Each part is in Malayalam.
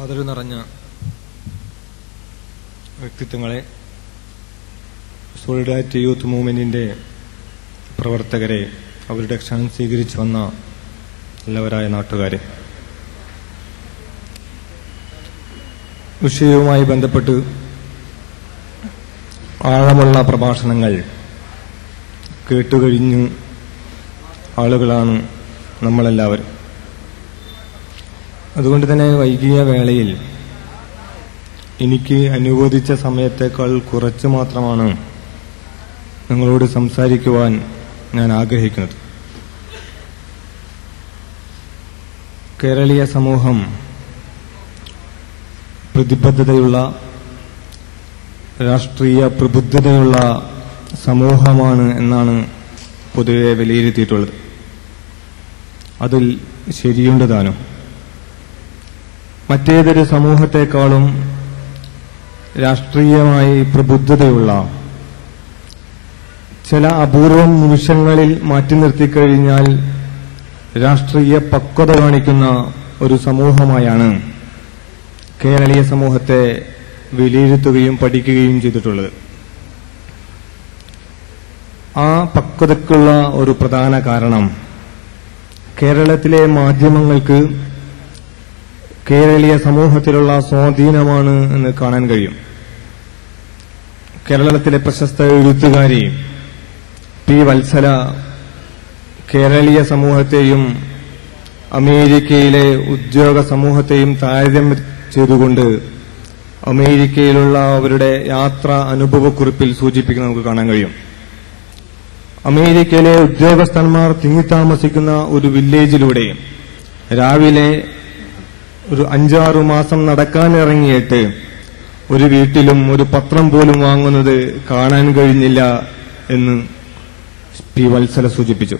ആദരവ് നിറഞ്ഞ വ്യക്തിത്വങ്ങളെ, സോളിഡാരിറ്റി യൂത്ത് മൂവ്മെന്റിന്റെ പ്രവർത്തകരെ, അവരുടെ ക്ഷണം സ്വീകരിച്ചു വന്ന എല്ലാവരായ നാട്ടുകാരെ, വിഷയവുമായി ബന്ധപ്പെട്ട് ആഴമുള്ള പ്രഭാഷണങ്ങൾ കേട്ടുകഴിഞ്ഞ ആളുകളാണ് നമ്മളെല്ലാവരും. അതുകൊണ്ട് തന്നെ വൈകിയ വേളയിൽ എനിക്ക് അനുവദിച്ച സമയത്തേക്കാൾ കുറച്ച് മാത്രമാണ് നിങ്ങളോട് സംസാരിക്കുവാൻ ഞാൻ ആഗ്രഹിക്കുന്നത്. കേരളീയ സമൂഹം പ്രതിബദ്ധതയുള്ള, രാഷ്ട്രീയ പ്രബുദ്ധതയുള്ള സമൂഹമാണ് എന്നാണ് പൊതുവെ വിലയിരുത്തിയിട്ടുള്ളത്. അതിൽ ശരിയുണ്ട് താനും. മറ്റേതൊരു സമൂഹത്തെക്കാളും രാഷ്ട്രീയമായി പ്രബുദ്ധതയുള്ള, ചില അപൂർവം നിമിഷങ്ങളിൽ മാറ്റി നിർത്തിക്കഴിഞ്ഞാൽ രാഷ്ട്രീയ പക്വത കാണിക്കുന്ന ഒരു സമൂഹമായാണ് കേരളീയ സമൂഹത്തെ വിലയിരുത്തുകയും പഠിക്കുകയും ചെയ്തിട്ടുള്ളത്. ആ പക്വതയ്ക്കുള്ള ഒരു പ്രധാന കാരണം കേരളത്തിലെ മാധ്യമങ്ങൾക്ക് കേരളീയ സമൂഹത്തിലുള്ള സ്വാധീനമാണ് എന്ന് കാണാൻ കഴിയും. കേരളത്തിലെ പ്രശസ്ത എഴുത്തുകാരി പി. വത്സല കേരളീയ സമൂഹത്തെയും അമേരിക്കയിലെ ഉദ്യോഗ സമൂഹത്തെയും താരതമ്യം ചെയ്തുകൊണ്ട് അമേരിക്കയിലുള്ള അവരുടെ യാത്രാ അനുഭവക്കുറിപ്പിൽ സൂചിപ്പിക്കുന്നത് നമുക്ക് കാണാൻ കഴിയും. അമേരിക്കയിലെ ഉദ്യോഗസ്ഥന്മാർ തിങ്ങിത്താമസിക്കുന്ന ഒരു വില്ലേജിലൂടെ രാവിലെ ഒരു 5-6 മാസം നടക്കാനിറങ്ങിയിട്ട് ഒരു വീട്ടിലും ഒരു പത്രം പോലും വാങ്ങുന്നത് കാണാൻ കഴിഞ്ഞില്ല എന്ന് പി. വത്സല സൂചിപ്പിച്ചു.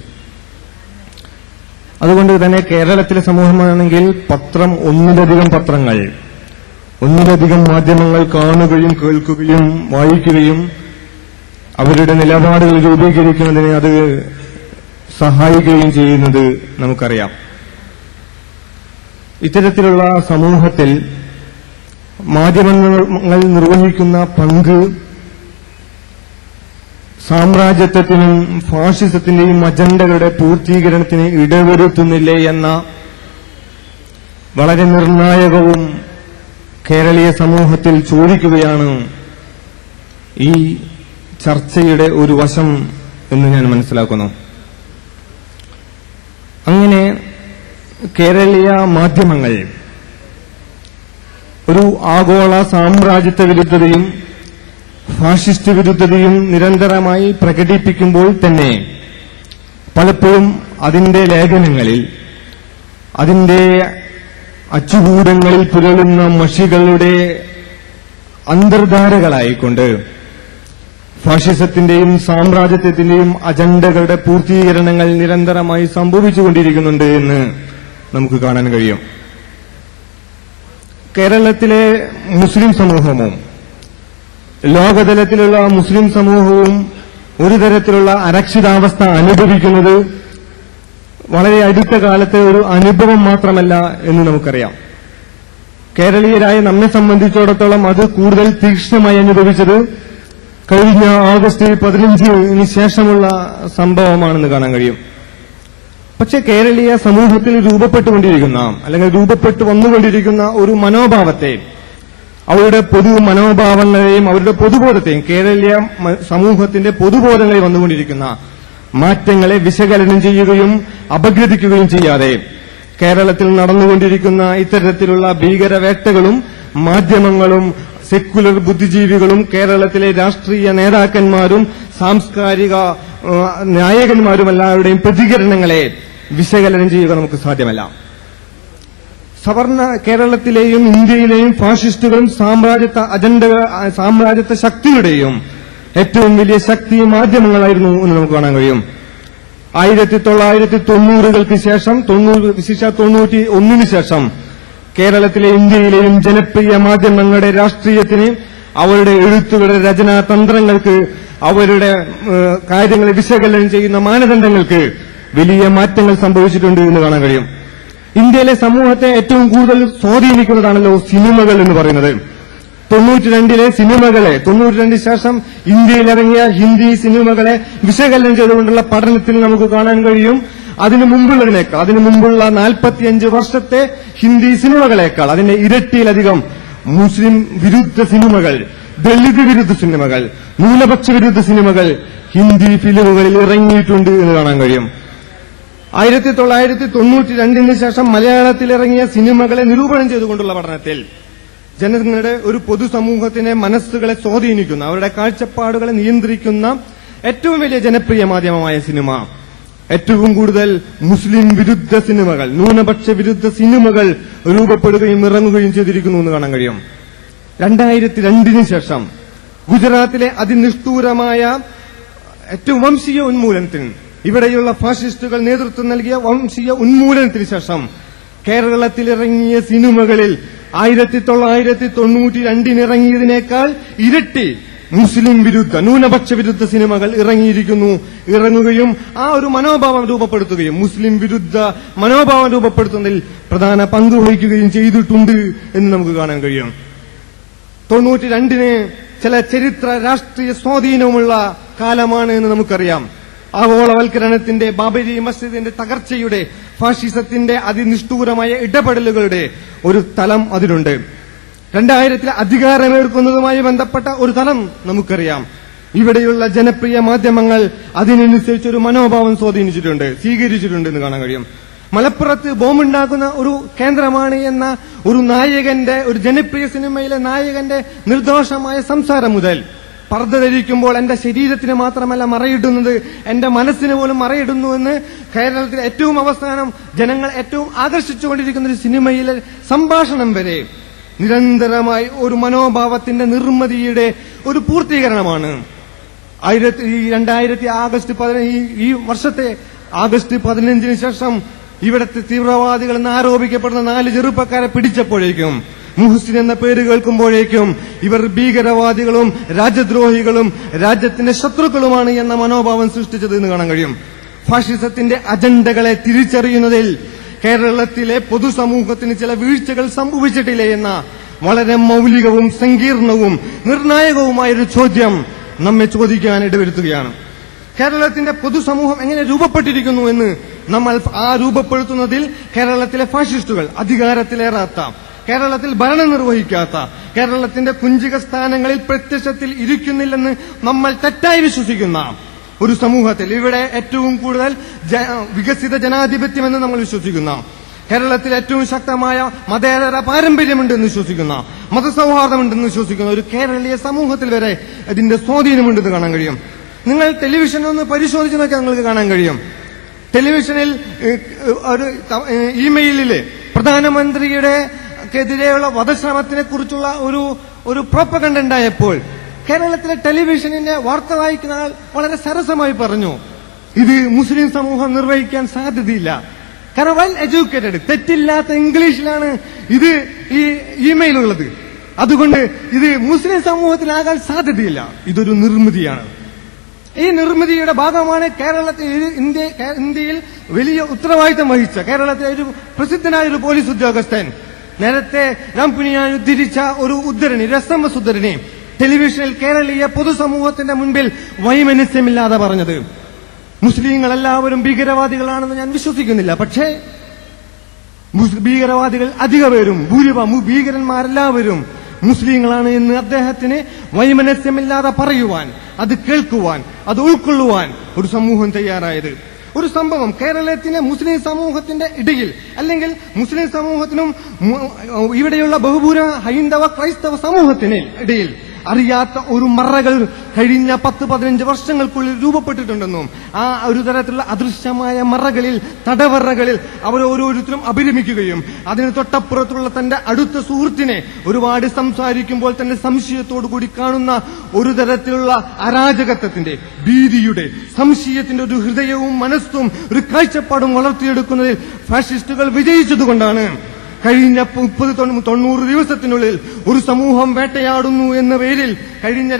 അതുകൊണ്ട് തന്നെ കേരളത്തിലെ സമൂഹമാണെങ്കിൽ ഒന്നിലധികം പത്രങ്ങൾ, ഒന്നിലധികം മാധ്യമങ്ങൾ കാണുകയും കേൾക്കുകയും വായിക്കുകയും അവരുടെ നിലപാടുകൾ രൂപീകരിക്കുന്നതിന് അത് സഹായിക്കുകയും ചെയ്യുന്നത് നമുക്കറിയാം. ഇത്തരത്തിലുള്ള സമൂഹത്തിൽ മാധ്യമങ്ങൾ നിർവഹിക്കുന്ന പങ്ക് സാമ്രാജ്യത്വത്തിനും ഫാഷിസത്തിന്റെയും അജണ്ടകളുടെ പൂർത്തീകരണത്തിന് ഇടവരുത്തുന്നില്ലേ എന്ന വളരെ നിർണായകവും കേരളീയ സമൂഹത്തിൽ ചോദിക്കുകയാണ് ഈ ചർച്ചയുടെ ഒരു വശം എന്ന് ഞാൻ മനസ്സിലാക്കുന്നു. അങ്ങനെ കേരളീയ മാധ്യമങ്ങൾ ഒരു ആഗോള സാമ്രാജ്യത്വ വിരുദ്ധതയും ഫാഷിസ്റ്റ് വിരുദ്ധതയും നിരന്തരമായി പ്രകടിപ്പിക്കുമ്പോൾ തന്നെ പലപ്പോഴും അതിന്റെ ലേഖനങ്ങളിൽ, അതിന്റെ അച്ചുകൂടങ്ങളിൽ പുരളുന്ന മഷികളുടെ അന്തർധാരകളായിക്കൊണ്ട് ഫാഷിസത്തിന്റെയും സാമ്രാജ്യത്വത്തിന്റെയും അജണ്ടകളുടെ പൂർത്തീകരണങ്ങൾ നിരന്തരമായി സംഭവിച്ചുകൊണ്ടിരിക്കുന്നുണ്ട് എന്ന് നമുക്ക് കാണാൻ കഴിയും. കേരളത്തിലെ മുസ്ലിം സമൂഹവും ലോകതലത്തിലുള്ള മുസ്ലിം സമൂഹവും ഒരു തരത്തിലുള്ള അരക്ഷിതാവസ്ഥ അനുഭവിക്കുന്നത് വളരെ അടുത്ത കാലത്തെ ഒരു അനുഭവം മാത്രമല്ല എന്ന് നമുക്കറിയാം. കേരളീയരായ നമ്മെ സംബന്ധിച്ചിടത്തോളം അത് കൂടുതൽ തീക്ഷ്ണമായി അനുഭവിച്ചത് കഴിഞ്ഞ ഓഗസ്റ്റ് 15 ശേഷമുള്ള സംഭവമാണെന്ന് കാണാൻ കഴിയും. പക്ഷെ കേരളീയ സമൂഹത്തിൽ രൂപപ്പെട്ടുകൊണ്ടിരിക്കുന്ന, അല്ലെങ്കിൽ രൂപപ്പെട്ടു വന്നുകൊണ്ടിരിക്കുന്ന ഒരു മനോഭാവത്തെ, അവരുടെ പൊതു മനോഭാവങ്ങളെയും അവരുടെ പൊതുബോധത്തെയും, കേരളീയ സമൂഹത്തിന്റെ പൊതുബോധങ്ങളിൽ വന്നുകൊണ്ടിരിക്കുന്ന മാറ്റങ്ങളെ വിശകലനം ചെയ്യുകയും അപഗ്രഥിക്കുകയും ചെയ്യാതെ കേരളത്തിൽ നടന്നുകൊണ്ടിരിക്കുന്ന ഇത്തരത്തിലുള്ള ഭീകരവേട്ടകളും മാധ്യമങ്ങളും സെക്കുലർ ബുദ്ധിജീവികളും കേരളത്തിലെ രാഷ്ട്രീയ നേതാക്കന്മാരും സാംസ്കാരിക നായകന്മാരുമെല്ലാവരുടെയും പ്രതികരണങ്ങളെ വിശകലനം ചെയ്യുക നമുക്ക് സാധ്യമല്ല. സവർണ കേരളത്തിലെയും ഇന്ത്യയിലെയും ഫാഷിസ്റ്റുകളും സാമ്രാജ്യത്വ ശക്തിയുടെയും ഏറ്റവും വലിയ ശക്തി മാധ്യമങ്ങളായിരുന്നു എന്ന് നമുക്ക് കാണാൻ കഴിയും. 1990-കൾക്ക് ശേഷം, 91 ശേഷം കേരളത്തിലെ ഇന്ത്യയിലെയും ജനപ്രിയ മാധ്യമങ്ങളുടെ രാഷ്ട്രീയത്തിന്, അവരുടെ എഴുത്തുകളുടെ രചനാതന്ത്രങ്ങൾക്ക്, അവരുടെ കാര്യങ്ങളെ വിശകലനം ചെയ്യുന്ന മാനദണ്ഡങ്ങൾക്ക് വലിയ മാറ്റങ്ങൾ സംഭവിച്ചിട്ടുണ്ട് എന്ന് കാണാൻ കഴിയും. ഇന്ത്യയിലെ സമൂഹത്തെ ഏറ്റവും കൂടുതൽ സ്വാധീനിക്കുന്നതാണല്ലോ സിനിമകൾ എന്ന് പറയുന്നത്. 92 സിനിമകളെ 92 ശേഷം ഇന്ത്യയിലിറങ്ങിയ ഹിന്ദി സിനിമകളെ വിശകലനം ചെയ്തുകൊണ്ടുള്ള പഠനത്തിൽ നമുക്ക് കാണാൻ കഴിയും. അതിനു മുമ്പുള്ള 45 വർഷത്തെ ഹിന്ദി സിനിമകളെക്കാൾ അതിന്റെ ഇരട്ടിയിലധികം മുസ്ലിം വിരുദ്ധ സിനിമകൾ, ദളിത് വിരുദ്ധ സിനിമകൾ, ന്യൂനപക്ഷ വിരുദ്ധ സിനിമകൾ ഹിന്ദി ഫിലിമുകളിൽ ഇറങ്ങിയിട്ടുണ്ട് എന്ന് കാണാൻ കഴിയും. 1992 ശേഷം മലയാളത്തിലിറങ്ങിയ സിനിമകളെ നിരൂപണം ചെയ്തുകൊണ്ടുള്ള പഠനത്തിൽ ജനങ്ങളുടെ ഒരു പൊതുസമൂഹത്തിനെ മനസ്സുകളെ സ്വാധീനിക്കുന്ന, അവരുടെ കാഴ്ചപ്പാടുകളെ നിയന്ത്രിക്കുന്ന ഏറ്റവും വലിയ ജനപ്രിയ മാധ്യമമായ സിനിമ, ഏറ്റവും കൂടുതൽ മുസ്ലിം വിരുദ്ധ സിനിമകൾ, ന്യൂനപക്ഷ വിരുദ്ധ സിനിമകൾ രൂപപ്പെടുകയും ഇറങ്ങുകയും ചെയ്തിരിക്കുന്നു എന്ന് കാണാൻ കഴിയും. 2002 ശേഷം ഗുജറാത്തിലെ അതിനിഷ്ഠൂരമായ ഏറ്റവും വംശീയ ഉന്മൂലനത്തിന്, ഇവിടെയുള്ള ഫാഷിസ്റ്റുകൾ നേതൃത്വം നൽകിയ വംശീയ ഉന്മൂലനത്തിന് ശേഷം കേരളത്തിലിറങ്ങിയ സിനിമകളിൽ 1992 ഇറങ്ങിയതിനേക്കാൾ ഇരട്ടി മുസ്ലിം വിരുദ്ധ, ന്യൂനപക്ഷ വിരുദ്ധ സിനിമകൾ ഇറങ്ങുകയും ആ ഒരു മനോഭാവം രൂപപ്പെടുത്തുകയും മുസ്ലിം വിരുദ്ധ മനോഭാവം രൂപപ്പെടുത്തുന്നതിൽ പ്രധാന പങ്ക് വഹിക്കുകയും ചെയ്തിട്ടുണ്ട് എന്ന് നമുക്ക് കാണാൻ കഴിയും. 92 ചില ചരിത്ര രാഷ്ട്രീയ സ്വാധീനമുള്ള കാലമാണ് എന്ന് നമുക്കറിയാം. ആഗോളവൽക്കരണത്തിന്റെ, ബാബരി മസ്ജിദിന്റെ തകർച്ചയുടെ, ഫാഷിസത്തിന്റെ അതിനിഷ്ഠൂരമായ ഇടപെടലുകളുടെ ഒരു തലം അതിലുണ്ട്. 2000 അധികാരമേൽക്കുന്നതുമായി ബന്ധപ്പെട്ട ഒരു തലം നമുക്കറിയാം. ഇവിടെയുള്ള ജനപ്രിയ മാധ്യമങ്ങൾ അതിനനുസരിച്ചൊരു മനോഭാവം സ്വീകരിച്ചിട്ടുണ്ട് എന്ന് കാണാൻ കഴിയും. മലപ്പുറത്ത് ബോംബുണ്ടാക്കുന്ന ഒരു കേന്ദ്രമാണ് എന്ന ഒരു നായകന്റെ, ഒരു ജനപ്രിയ സിനിമയിലെ നായകന്റെ നിർദോഷമായ സംസാരം മുതൽ പർദ്ദ ധരിക്കുമ്പോൾ എന്റെ ശരീരത്തിന് മാത്രമല്ല മറയിടുന്നത്, എന്റെ മനസ്സിന് പോലും മറയിടുന്നുവെന്ന് കേരളത്തിൽ ഏറ്റവും അവസാനം ജനങ്ങൾ ഏറ്റവും ആകർഷിച്ചുകൊണ്ടിരിക്കുന്ന ഒരു സിനിമയിലെ സംഭാഷണം വരെ നിരന്തരമായി ഒരു മനോഭാവത്തിന്റെ നിർമ്മിതിയുടെ ഒരു പൂർത്തീകരണമാണ്. 2000 ഈ വർഷത്തെ ആഗസ്റ്റ് 15 ശേഷം ഇവിടത്തെ തീവ്രവാദികൾ എന്ന് ആരോപിക്കപ്പെടുന്ന 4 ചെറുപ്പക്കാരെ പിടിച്ചപ്പോഴേക്കും, മുഹ്സിൻ എന്ന പേര് കേൾക്കുമ്പോഴേക്കും ഇവർ ഭീകരവാദികളും രാജ്യദ്രോഹികളും രാജ്യത്തിന്റെ ശത്രുക്കളുമാണ് എന്ന മനോഭാവം സൃഷ്ടിച്ചത് എന്ന് കാണാൻ കഴിയും. ഫാഷിസത്തിന്റെ അജണ്ടകളെ തിരിച്ചറിയുന്നതിൽ കേരളത്തിലെ പൊതുസമൂഹത്തിന് ചില വീഴ്ചകൾ സംഭവിച്ചിട്ടില്ലേ എന്ന വളരെ മൌലികവും സങ്കീർണവും നിർണായകവുമായൊരു ചോദ്യം നമ്മെ ചോദിക്കാൻ ഇടവരുത്തുകയാണ്. കേരളത്തിന്റെ പൊതുസമൂഹം എങ്ങനെ രൂപപ്പെട്ടിരിക്കുന്നു എന്ന് നമ്മൾ ആ രൂപപ്പെടുത്തുന്നതിൽ കേരളത്തിലെ ഫാഷിസ്റ്റുകൾ അധികാരത്തിലേറാത്ത, കേരളത്തിൽ ഭരണം നിർവഹിക്കാത്ത, കേരളത്തിന്റെ കുഞ്ചിക സ്ഥാനങ്ങളിൽ പ്രത്യക്ഷത്തിൽ ഇരിക്കുന്നില്ലെന്ന് നമ്മൾ തെറ്റായി വിശ്വസിക്കുന്ന ഒരു സമൂഹത്തിൽ, ഇവിടെ ഏറ്റവും കൂടുതൽ വികസിത ജനാധിപത്യമെന്ന് നമ്മൾ വിശ്വസിക്കുന്ന, കേരളത്തിൽ ഏറ്റവും ശക്തമായ മതേതര പാരമ്പര്യമുണ്ടെന്ന് വിശ്വസിക്കുന്ന, മതസൗഹാർദ്ദമുണ്ടെന്ന് വിശ്വസിക്കുന്ന ഒരു കേരളീയ സമൂഹത്തിൽ വരെ ഇതിന്റെ സ്വാധീനമുണ്ടെന്ന് കാണാൻ കഴിയും. നിങ്ങൾ ടെലിവിഷൻ ഒന്ന് പരിശോധിച്ച് നോക്കിയാൽ നിങ്ങൾക്ക് കാണാൻ കഴിയും. ടെലിവിഷനിൽ ഒരു ഇമെയിലില് പ്രധാനമന്ത്രിയുടെ ക്കെതിരെയുള്ള വധശ്രമത്തിനെ കുറിച്ചുള്ള ഒരു പ്രൊപ്പഗണ്ട ഉണ്ടായപ്പോൾ കേരളത്തിലെ ടെലിവിഷനിന്റെ വാർത്ത വായിക്കുന്ന ആൾ വളരെ സരസമായി പറഞ്ഞു, ഇത് മുസ്ലിം സമൂഹം നിർവഹിക്കാൻ സാധ്യതയില്ല. കാരണം വെൽ എഡ്യൂക്കേറ്റഡ്, തെറ്റില്ലാത്ത ഇംഗ്ലീഷിലാണ് ഇത് ഈ ഇമെയിൽ ഉള്ളത്. അതുകൊണ്ട് ഇത് മുസ്ലിം സമൂഹത്തിലാകാൻ സാധ്യതയില്ല. ഇതൊരു നിർമ്മിതിയാണ്. ഈ നിർമ്മിതിയുടെ ഭാഗമാണ് ഇന്ത്യയിൽ വലിയ ഉത്തരവാദിത്തം വഹിച്ച കേരളത്തിലെ ഒരു പ്രസിദ്ധനായ ഒരു പോലീസ് ഉദ്യോഗസ്ഥൻ നേരത്തെ രാംപുനിയാൻ ഉദ്ധരിച്ച ഒരു ഉദ്ധരണി, രസമസ് ഉദ്ധരണി ടെലിവിഷനിൽ കേരളീയ പൊതുസമൂഹത്തിന്റെ മുൻപിൽ വൈമനസ്യമില്ലാതെ പറഞ്ഞത്. മുസ്ലിങ്ങളെല്ലാവരും ഭീകരവാദികളാണെന്ന് ഞാൻ വിശ്വസിക്കുന്നില്ല. പക്ഷേ ഭീകരവാദികൾ അധിക പേരും, ഭീകരന്മാരെല്ലാവരും മുസ്ലിങ്ങളാണ് എന്ന് അദ്ദേഹത്തിന് വൈമനസ്യമില്ലാതെ പറയുവാൻ, അത് കേൾക്കുവാൻ, അത് ഉൾക്കൊള്ളുവാൻ ഒരു സമൂഹം തയ്യാറായത്. ഒരു സംഭവം കേരളത്തിലെ മുസ്ലിം സമൂഹത്തിന്റെ ഇടയിൽ, അല്ലെങ്കിൽ മുസ്ലിം സമൂഹത്തിനും ഇവിടെയുള്ള ബഹുഭൂര ഹൈന്ദവ ക്രൈസ്തവ സമൂഹത്തിന് ഇടയിൽ അറിയാത്ത ഒരു മറകൾ കഴിഞ്ഞ 10-15 വർഷങ്ങൾക്കുള്ളിൽ രൂപപ്പെട്ടിട്ടുണ്ടെന്നും ആ ഒരു തരത്തിലുള്ള അദൃശ്യമായ മറകളിൽ, തടവറകളിൽ അവർ ഓരോരുത്തരും അഭിരമിക്കുകയും അതിന് തൊട്ടപ്പുറത്തുള്ള തന്റെ അടുത്ത സുഹൃത്തിനെ ഒരുപാട് സംസാരിക്കുമ്പോൾ തന്നെ സംശയത്തോടുകൂടി കാണുന്ന ഒരു തരത്തിലുള്ള അരാജകത്വത്തിന്റെ, ഭീതിയുടെ, സംശയത്തിന്റെ ഒരു ഹൃദയവും മനസ്സും ഒരു കാഴ്ചപ്പാടും വളർത്തിയെടുക്കുന്നതിൽ ഫാഷിസ്റ്റുകൾ വിജയിച്ചതുകൊണ്ടാണ് കഴിഞ്ഞ 90 ദിവസത്തിനുള്ളിൽ ഒരു സമൂഹം വേട്ടയാടുന്നു എന്ന പേരിൽ കഴിഞ്ഞ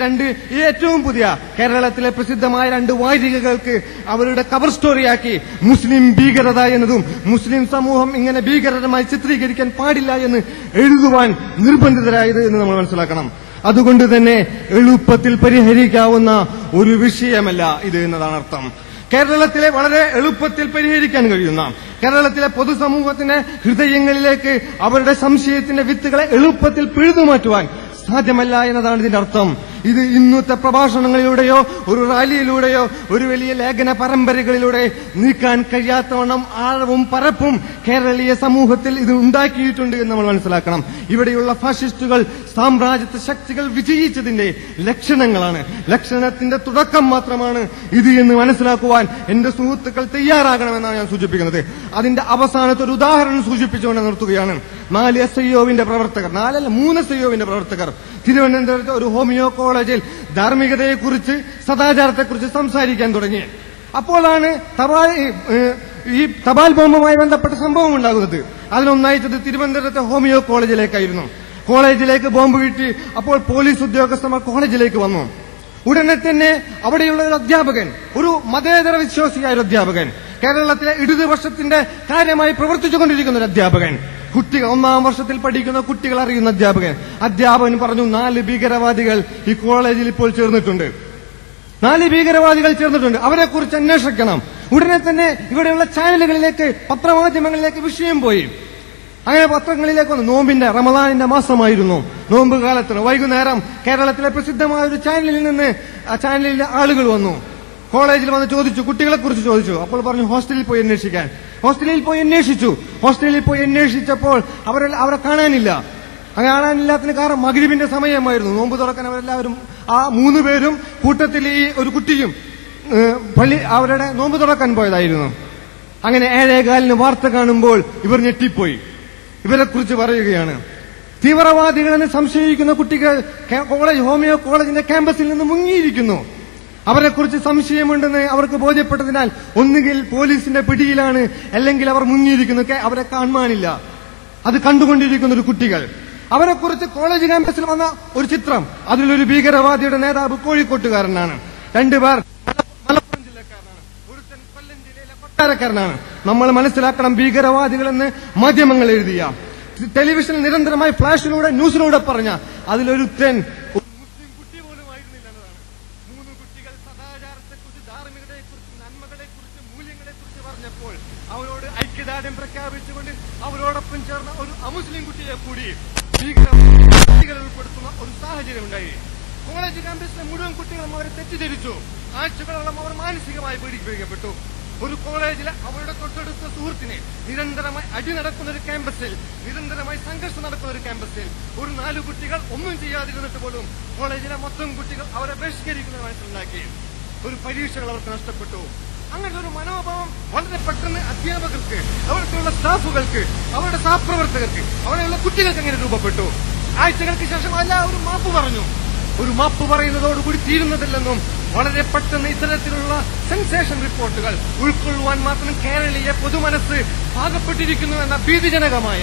ഏറ്റവും പുതിയ കേരളത്തിലെ പ്രസിദ്ധമായ 2 വാരികകൾക്ക് അവരുടെ കവർ സ്റ്റോറിയാക്കി മുസ്ലിം ഭീകരത എന്നതും മുസ്ലിം സമൂഹം ഇങ്ങനെ ഭീകരമായി ചിത്രീകരിക്കാൻ പാടില്ല എന്ന് എഴുതുവാൻ നിർബന്ധിതരായത് എന്ന് നമ്മൾ മനസ്സിലാക്കണം. അതുകൊണ്ട് തന്നെ എളുപ്പത്തിൽ പരിഹരിക്കാവുന്ന ഒരു വിഷയമല്ല ഇത് എന്നതാണ് അർത്ഥം. കേരളത്തിലെ വളരെ എളുപ്പത്തിൽ പരിഹരിക്കാൻ കഴിയുന്ന, കേരളത്തിലെ പൊതുസമൂഹത്തിന്റെ ഹൃദയങ്ങളിലേക്ക് അവരുടെ സംശയത്തിന്റെ വിത്തുകളെ എളുപ്പത്തിൽ പിഴുതുമാറ്റുവാൻ സാധ്യമല്ല എന്നതാണ് ഇതിന്റെ അർത്ഥം. ഇത് ഇന്നത്തെ പ്രഭാഷണങ്ങളിലൂടെയോ ഒരു റാലിയിലൂടെയോ ഒരു വലിയ ലേഖന പരമ്പരകളിലൂടെ നീക്കാൻ കഴിയാത്തവണ്ണം ആഴവും പരപ്പും കേരളീയ സമൂഹത്തിൽ ഇത് ഉണ്ടാക്കിയിട്ടുണ്ട് എന്ന് നമ്മൾ മനസ്സിലാക്കണം. ഇവിടെയുള്ള ഫാഷിസ്റ്റുകൾ, സാമ്രാജ്യത്വ ശക്തികൾ വിജയിച്ചതിന്റെ ലക്ഷണങ്ങളാണ്, ലക്ഷണത്തിന്റെ തുടക്കം മാത്രമാണ് ഇത് എന്ന് മനസ്സിലാക്കുവാൻ എന്റെ സുഹൃത്തുക്കൾ തയ്യാറാകണമെന്നാണ് ഞാൻ സൂചിപ്പിക്കുന്നത്. അതിന്റെ അവസാനത്തെ ഒരു ഉദാഹരണം സൂചിപ്പിച്ചുകൊണ്ട് നിർത്തുകയാണ്. 4 SIOവിന്റെ പ്രവർത്തകർ, 3 SIOവിന്റെ പ്രവർത്തകർ തിരുവനന്തപുരത്ത് ഒരു ഹോമിയോ കോളേജിൽ ധാർമ്മികതയെക്കുറിച്ച്, സദാചാരത്തെക്കുറിച്ച് സംസാരിക്കാൻ തുടങ്ങി. അപ്പോഴാണ് ഈ തപാൽ ബോംബുമായി ബന്ധപ്പെട്ട സംഭവം ഉണ്ടാകുന്നത്. അതിനൊന്നയച്ചത് തിരുവനന്തപുരത്തെ ഹോമിയോ കോളേജിലേക്കായിരുന്നു. കോളേജിലേക്ക് ബോംബ് കിട്ടി. അപ്പോൾ പോലീസ് ഉദ്യോഗസ്ഥന്മാർ കോളേജിലേക്ക് വന്നു. ഉടനെ തന്നെ അവിടെയുള്ള ഒരു അധ്യാപകൻ, ഒരു മതേതര വിശ്വാസിയായ ഒരു അധ്യാപകൻ, കേരളത്തിലെ ഇടതുപക്ഷത്തിന്റെ കാര്യമായി പ്രവർത്തിച്ചുകൊണ്ടിരിക്കുന്ന ഒരു അധ്യാപകൻ, കുട്ടികൾ 1ാം വർഷത്തിൽ പഠിക്കുന്ന കുട്ടികൾ അറിയുന്ന അധ്യാപകൻ പറഞ്ഞു, 4 ഭീകരവാദികൾ ഈ കോളേജിൽ ഇപ്പോൾ ചേർന്നിട്ടുണ്ട്. 4 ഭീകരവാദികൾ ചേർന്നിട്ടുണ്ട്, അവരെക്കുറിച്ച് അന്വേഷിക്കണം. ഉടനെ തന്നെ ഇവിടെയുള്ള ചാനലുകളിലേക്ക്, പത്രമാധ്യമങ്ങളിലേക്ക് വിഷയം പോയി. അങ്ങനെ പത്രങ്ങളിലേക്ക് വന്നു. നോമ്പിന്റെ റമദാനിന്റെ മാസമായിരുന്നു. നോമ്പ് കാലത്തിന് വൈകുന്നേരം കേരളത്തിലെ പ്രസിദ്ധമായ ഒരു ചാനലിലെ ആളുകൾ വന്നു. കോളേജിൽ വന്ന് ചോദിച്ചു, കുട്ടികളെ കുറിച്ച് ചോദിച്ചു. അപ്പോൾ പറഞ്ഞു ഹോസ്റ്റലിൽ പോയി അന്വേഷിക്കാൻ. ഹോസ്റ്റലിൽ പോയി അന്വേഷിച്ചു. ഹോസ്റ്റലിൽ പോയി അന്വേഷിച്ചപ്പോൾ അവരെ കാണാനില്ല. കാണാനില്ലാത്തതിന് കാരണം മഗ്രിബിന്റെ സമയമായിരുന്നു. നോമ്പ് തുറക്കാൻ അവരെല്ലാവരും, ആ 3 പേരും കൂട്ടത്തിൽ ഈ ഒരു കുട്ടിയും അവരുടെ നോമ്പ് തുറക്കാൻ പോയതായിരുന്നു. അങ്ങനെ 7:15 വാർത്ത കാണുമ്പോൾ ഇവർ ഞെട്ടിപ്പോയി. ഇവരെക്കുറിച്ച് പറയുകയാണ്, തീവ്രവാദികളെന്ന് സംശയിക്കുന്ന കുട്ടികൾ ഹോമിയോ കോളേജിന്റെ ക്യാമ്പസിൽ നിന്ന് മുങ്ങിയിരിക്കുന്നു. അവരെക്കുറിച്ച് സംശയമുണ്ടെന്ന് അവർക്ക് ബോധ്യപ്പെട്ടതിനാൽ ഒന്നുകിൽ പോലീസിന്റെ പിടിയിലാണ്, അല്ലെങ്കിൽ അവർ മുങ്ങിയിരിക്കുന്നു, അവരെ കാണാനില്ല. അത് കണ്ടുകൊണ്ടിരിക്കുന്ന ഒരു കുട്ടികൾ. അവരെക്കുറിച്ച് കോളേജ് ക്യാമ്പസിൽ വന്ന ഒരു ചിത്രം, അതിലൊരു ഭീകരവാദിയുടെ നേതാവ് കോഴിക്കോട്ടുകാരനാണ്, 2 പേർ മലപ്പുറം ജില്ലക്കാരനാണ്, ഒരുത്തൻ കൊല്ലം ജില്ലയിലെ കൊട്ടാരക്കാരനാണ്. നമ്മൾ മനസ്സിലാക്കണം, ഭീകരവാദികളെന്ന് മാധ്യമങ്ങൾ എഴുതിയ, ടെലിവിഷനിൽ നിരന്തരമായി ഫ്ലാഷിലൂടെ ന്യൂസിലൂടെ പറഞ്ഞ അതിലൊരുത്തൻ ഒരു മുസ്ലിം കുട്ടി പോലും ആയിരുന്നില്ല എന്നതാണ്. 3 കുട്ടികൾ സദാചാരത്തെക്കുറിച്ച്, ധാർമ്മികതയെക്കുറിച്ച്, നന്മകളെക്കുറിച്ച്, മൂല്യങ്ങളെക്കുറിച്ച് പറഞ്ഞപ്പോൾ അവരോട് ഐക്യദാർഢ്യം പ്രഖ്യാപിച്ചുകൊണ്ട് അവരോടൊപ്പം ചേർന്ന ഒരു അമുസ്ലിം കുട്ടിയെ കൂടി ഭീകരവാദികൾ ഉൾപ്പെടുത്തുന്ന ഒരു സാഹചര്യം ഉണ്ടായി. കോളേജ് ക്യാമ്പസിലെ മുഴുവൻ കുട്ടികളും അവരെ തെറ്റിദ്ധരിച്ചു. ആഴ്ചകളോളം അവർ മാനസികമായി പീഡിപ്പിക്കപ്പെട്ടു. ഒരു കോളേജിലെ അവരുടെ തൊട്ടടുത്ത സുഹൃത്തിനെ നിരന്തരമായി അടി നടക്കുന്ന ഒരു ക്യാമ്പസിൽ, നിരന്തരമായി സംഘർഷം നടക്കുന്ന ഒരു ക്യാമ്പസിൽ ഒരു 4 കുട്ടികൾ ഒന്നും ചെയ്യാതിരുന്നിട്ട് പോലും കോളേജിലെ മൊത്തം കുട്ടികൾ അവരെ ബഹിഷ്കരിക്കുന്ന മനസ്സിലുണ്ടാക്കി. ഒരു പരീക്ഷകൾ അവർക്ക് നഷ്ടപ്പെട്ടു. അങ്ങനത്തെ ഒരു മനോഭാവം വളരെ പെട്ടെന്ന് അധ്യാപകർക്ക്, അവർക്കുള്ള സ്റ്റാഫുകൾക്ക്, അവരുടെ സഹപ്രവർത്തകർക്ക്, അവിടെയുള്ള കുട്ടികൾക്ക് അങ്ങനെ രൂപപ്പെട്ടു. ആഴ്ചകൾക്ക് ശേഷം എല്ലാവരും മാപ്പ് പറഞ്ഞു. ഒരു മാപ്പ് പറയുന്നതോടുകൂടി തീരുന്നതില്ലെന്നും വളരെ പെട്ടെന്ന് ഇത്തരത്തിലുള്ള സെൻസേഷൻ റിപ്പോർട്ടുകൾ ഉൾക്കൊള്ളുവാൻ മാത്രം കേരളീയ പൊതുമനസ്സ് പാകപ്പെട്ടിരിക്കുന്നു എന്ന ഭീതിജനകമായ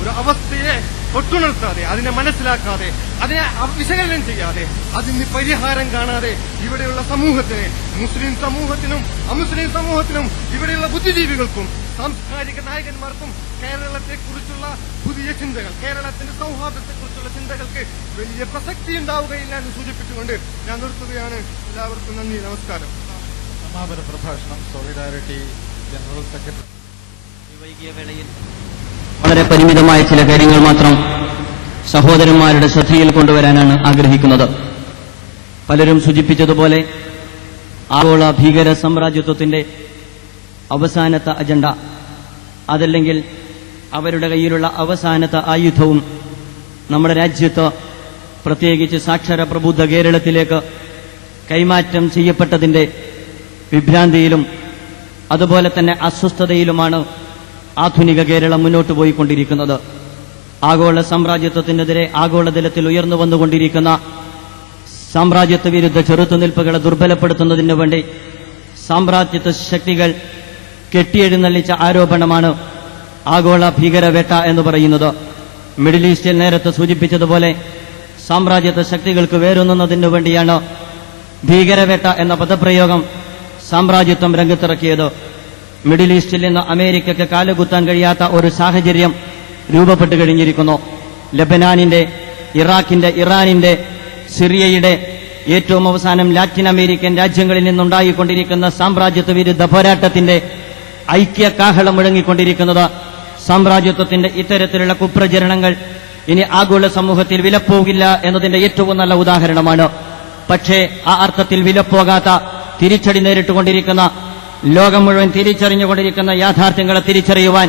ഒരു അവസ്ഥയെ തൊട്ടുണർത്താതെ, അതിനെ മനസ്സിലാക്കാതെ, അതിനെ വിശകലനം ചെയ്യാതെ, അതിന് പരിഹാരം കാണാതെ ഇവിടെയുള്ള സമൂഹത്തിന്, മുസ്ലിം സമൂഹത്തിനും അമുസ്ലിം സമൂഹത്തിനും ഇവിടെയുള്ള ബുദ്ധിജീവികൾക്കും സാംസ്കാരിക നായകന്മാർക്കും കേരളത്തെക്കുറിച്ചുള്ള പുതിയ ചിന്തകൾ, കേരളത്തിന്റെ സൗഹാർദ്ദത്തെക്കുറിച്ചുള്ള ചിന്തകൾക്ക് വലിയ പ്രസക്തി ഉണ്ടാവുകയില്ല എന്ന് സൂചിപ്പിച്ചുകൊണ്ട് ഞാൻ നിർത്തുകയാണ്. എല്ലാവർക്കും നന്ദി, നമസ്കാരം. സമാപന പ്രഭാഷണം സോളിഡാരിറ്റി ജനറൽ സെക്രട്ടറി. വൈകിയ വേളയിൽ വളരെ പരിമിതമായ ചില കാര്യങ്ങൾ മാത്രം സഹോദരന്മാരുടെ ശ്രദ്ധയിൽ കൊണ്ടുവരാനാണ് ആഗ്രഹിക്കുന്നത്. പലരും സൂചിപ്പിച്ചതുപോലെ ആഗോള ഭീകര സാമ്രാജ്യത്വത്തിന്റെ അവസാനത്തെ അജണ്ട, അതല്ലെങ്കിൽ അവരുടെ കയ്യിലുള്ള അവസാനത്തെ ആയുധവും നമ്മുടെ രാജ്യത്ത്, പ്രത്യേകിച്ച് സാക്ഷര പ്രബുദ്ധ കേരളത്തിലേക്ക് കൈമാറ്റം ചെയ്യപ്പെട്ടതിന്റെ വിഭ്രാന്തിയിലും അതുപോലെ തന്നെ അസ്വസ്ഥതയിലുമാണ് ആധുനിക കേരളം മുന്നോട്ട് പോയിക്കൊണ്ടിരിക്കുന്നത്. ആഗോള സാമ്രാജ്യത്വത്തിനെതിരെ ആഗോളതലത്തിൽ ഉയർന്നു വന്നുകൊണ്ടിരിക്കുന്ന സാമ്രാജ്യത്വ വിരുദ്ധ ചെറുത്തുനിൽപ്പുകളെ ദുർബലപ്പെടുത്തുന്നതിനു വേണ്ടി സാമ്രാജ്യത്വ ശക്തികൾ കെട്ടിയെഴുന്നള്ളിച്ച ആരോപണമാണ് ആഗോള ഭീകരവേട്ട എന്ന് പറയുന്നത്. മിഡിൽ ഈസ്റ്റിൽ നേരത്തെ സൂചിപ്പിച്ചതുപോലെ സാമ്രാജ്യത്വ ശക്തികൾക്ക് വേരൂന്നുന്നതിനു വേണ്ടിയാണ് ഭീകരവേട്ട എന്ന പദപ്രയോഗം സാമ്രാജ്യത്വം രംഗത്തിറക്കിയത്. മിഡിൽ ഈസ്റ്റിൽ നിന്ന് അമേരിക്കയ്ക്ക് കാലുകുത്താൻ കഴിയാത്ത ഒരു സാഹചര്യം രൂപപ്പെട്ടു കഴിഞ്ഞിരിക്കുന്നു. ലബനാനിന്റെ, ഇറാഖിന്റെ, ഇറാനിന്റെ, സിറിയയുടെ, ഏറ്റവും അവസാനം ലാറ്റിൻ അമേരിക്കൻ രാജ്യങ്ങളിൽ നിന്നുണ്ടായിക്കൊണ്ടിരിക്കുന്ന സാമ്രാജ്യത്വ വിരുദ്ധ പോരാട്ടത്തിന്റെ ഐക്യ കാഹളം മുഴങ്ങിക്കൊണ്ടിരിക്കുന്നത്. സാമ്രാജ്യത്വത്തിന്റെ ഇത്തരത്തിലുള്ള കുപ്രചരണങ്ങൾ ഇനി ആഗോള സമൂഹത്തിൽ വിലപ്പോകില്ല എന്നതിന്റെ ഏറ്റവും നല്ല ഉദാഹരണമാണ്. പക്ഷേ ആ അർത്ഥത്തിൽ വിലപ്പോകാത്ത, തിരിച്ചടി നേരിട്ടുകൊണ്ടിരിക്കുന്ന, ലോകം മുഴുവൻ തിരിച്ചറിഞ്ഞുകൊണ്ടിരിക്കുന്ന യാഥാർത്ഥ്യങ്ങളെ തിരിച്ചറിയുവാൻ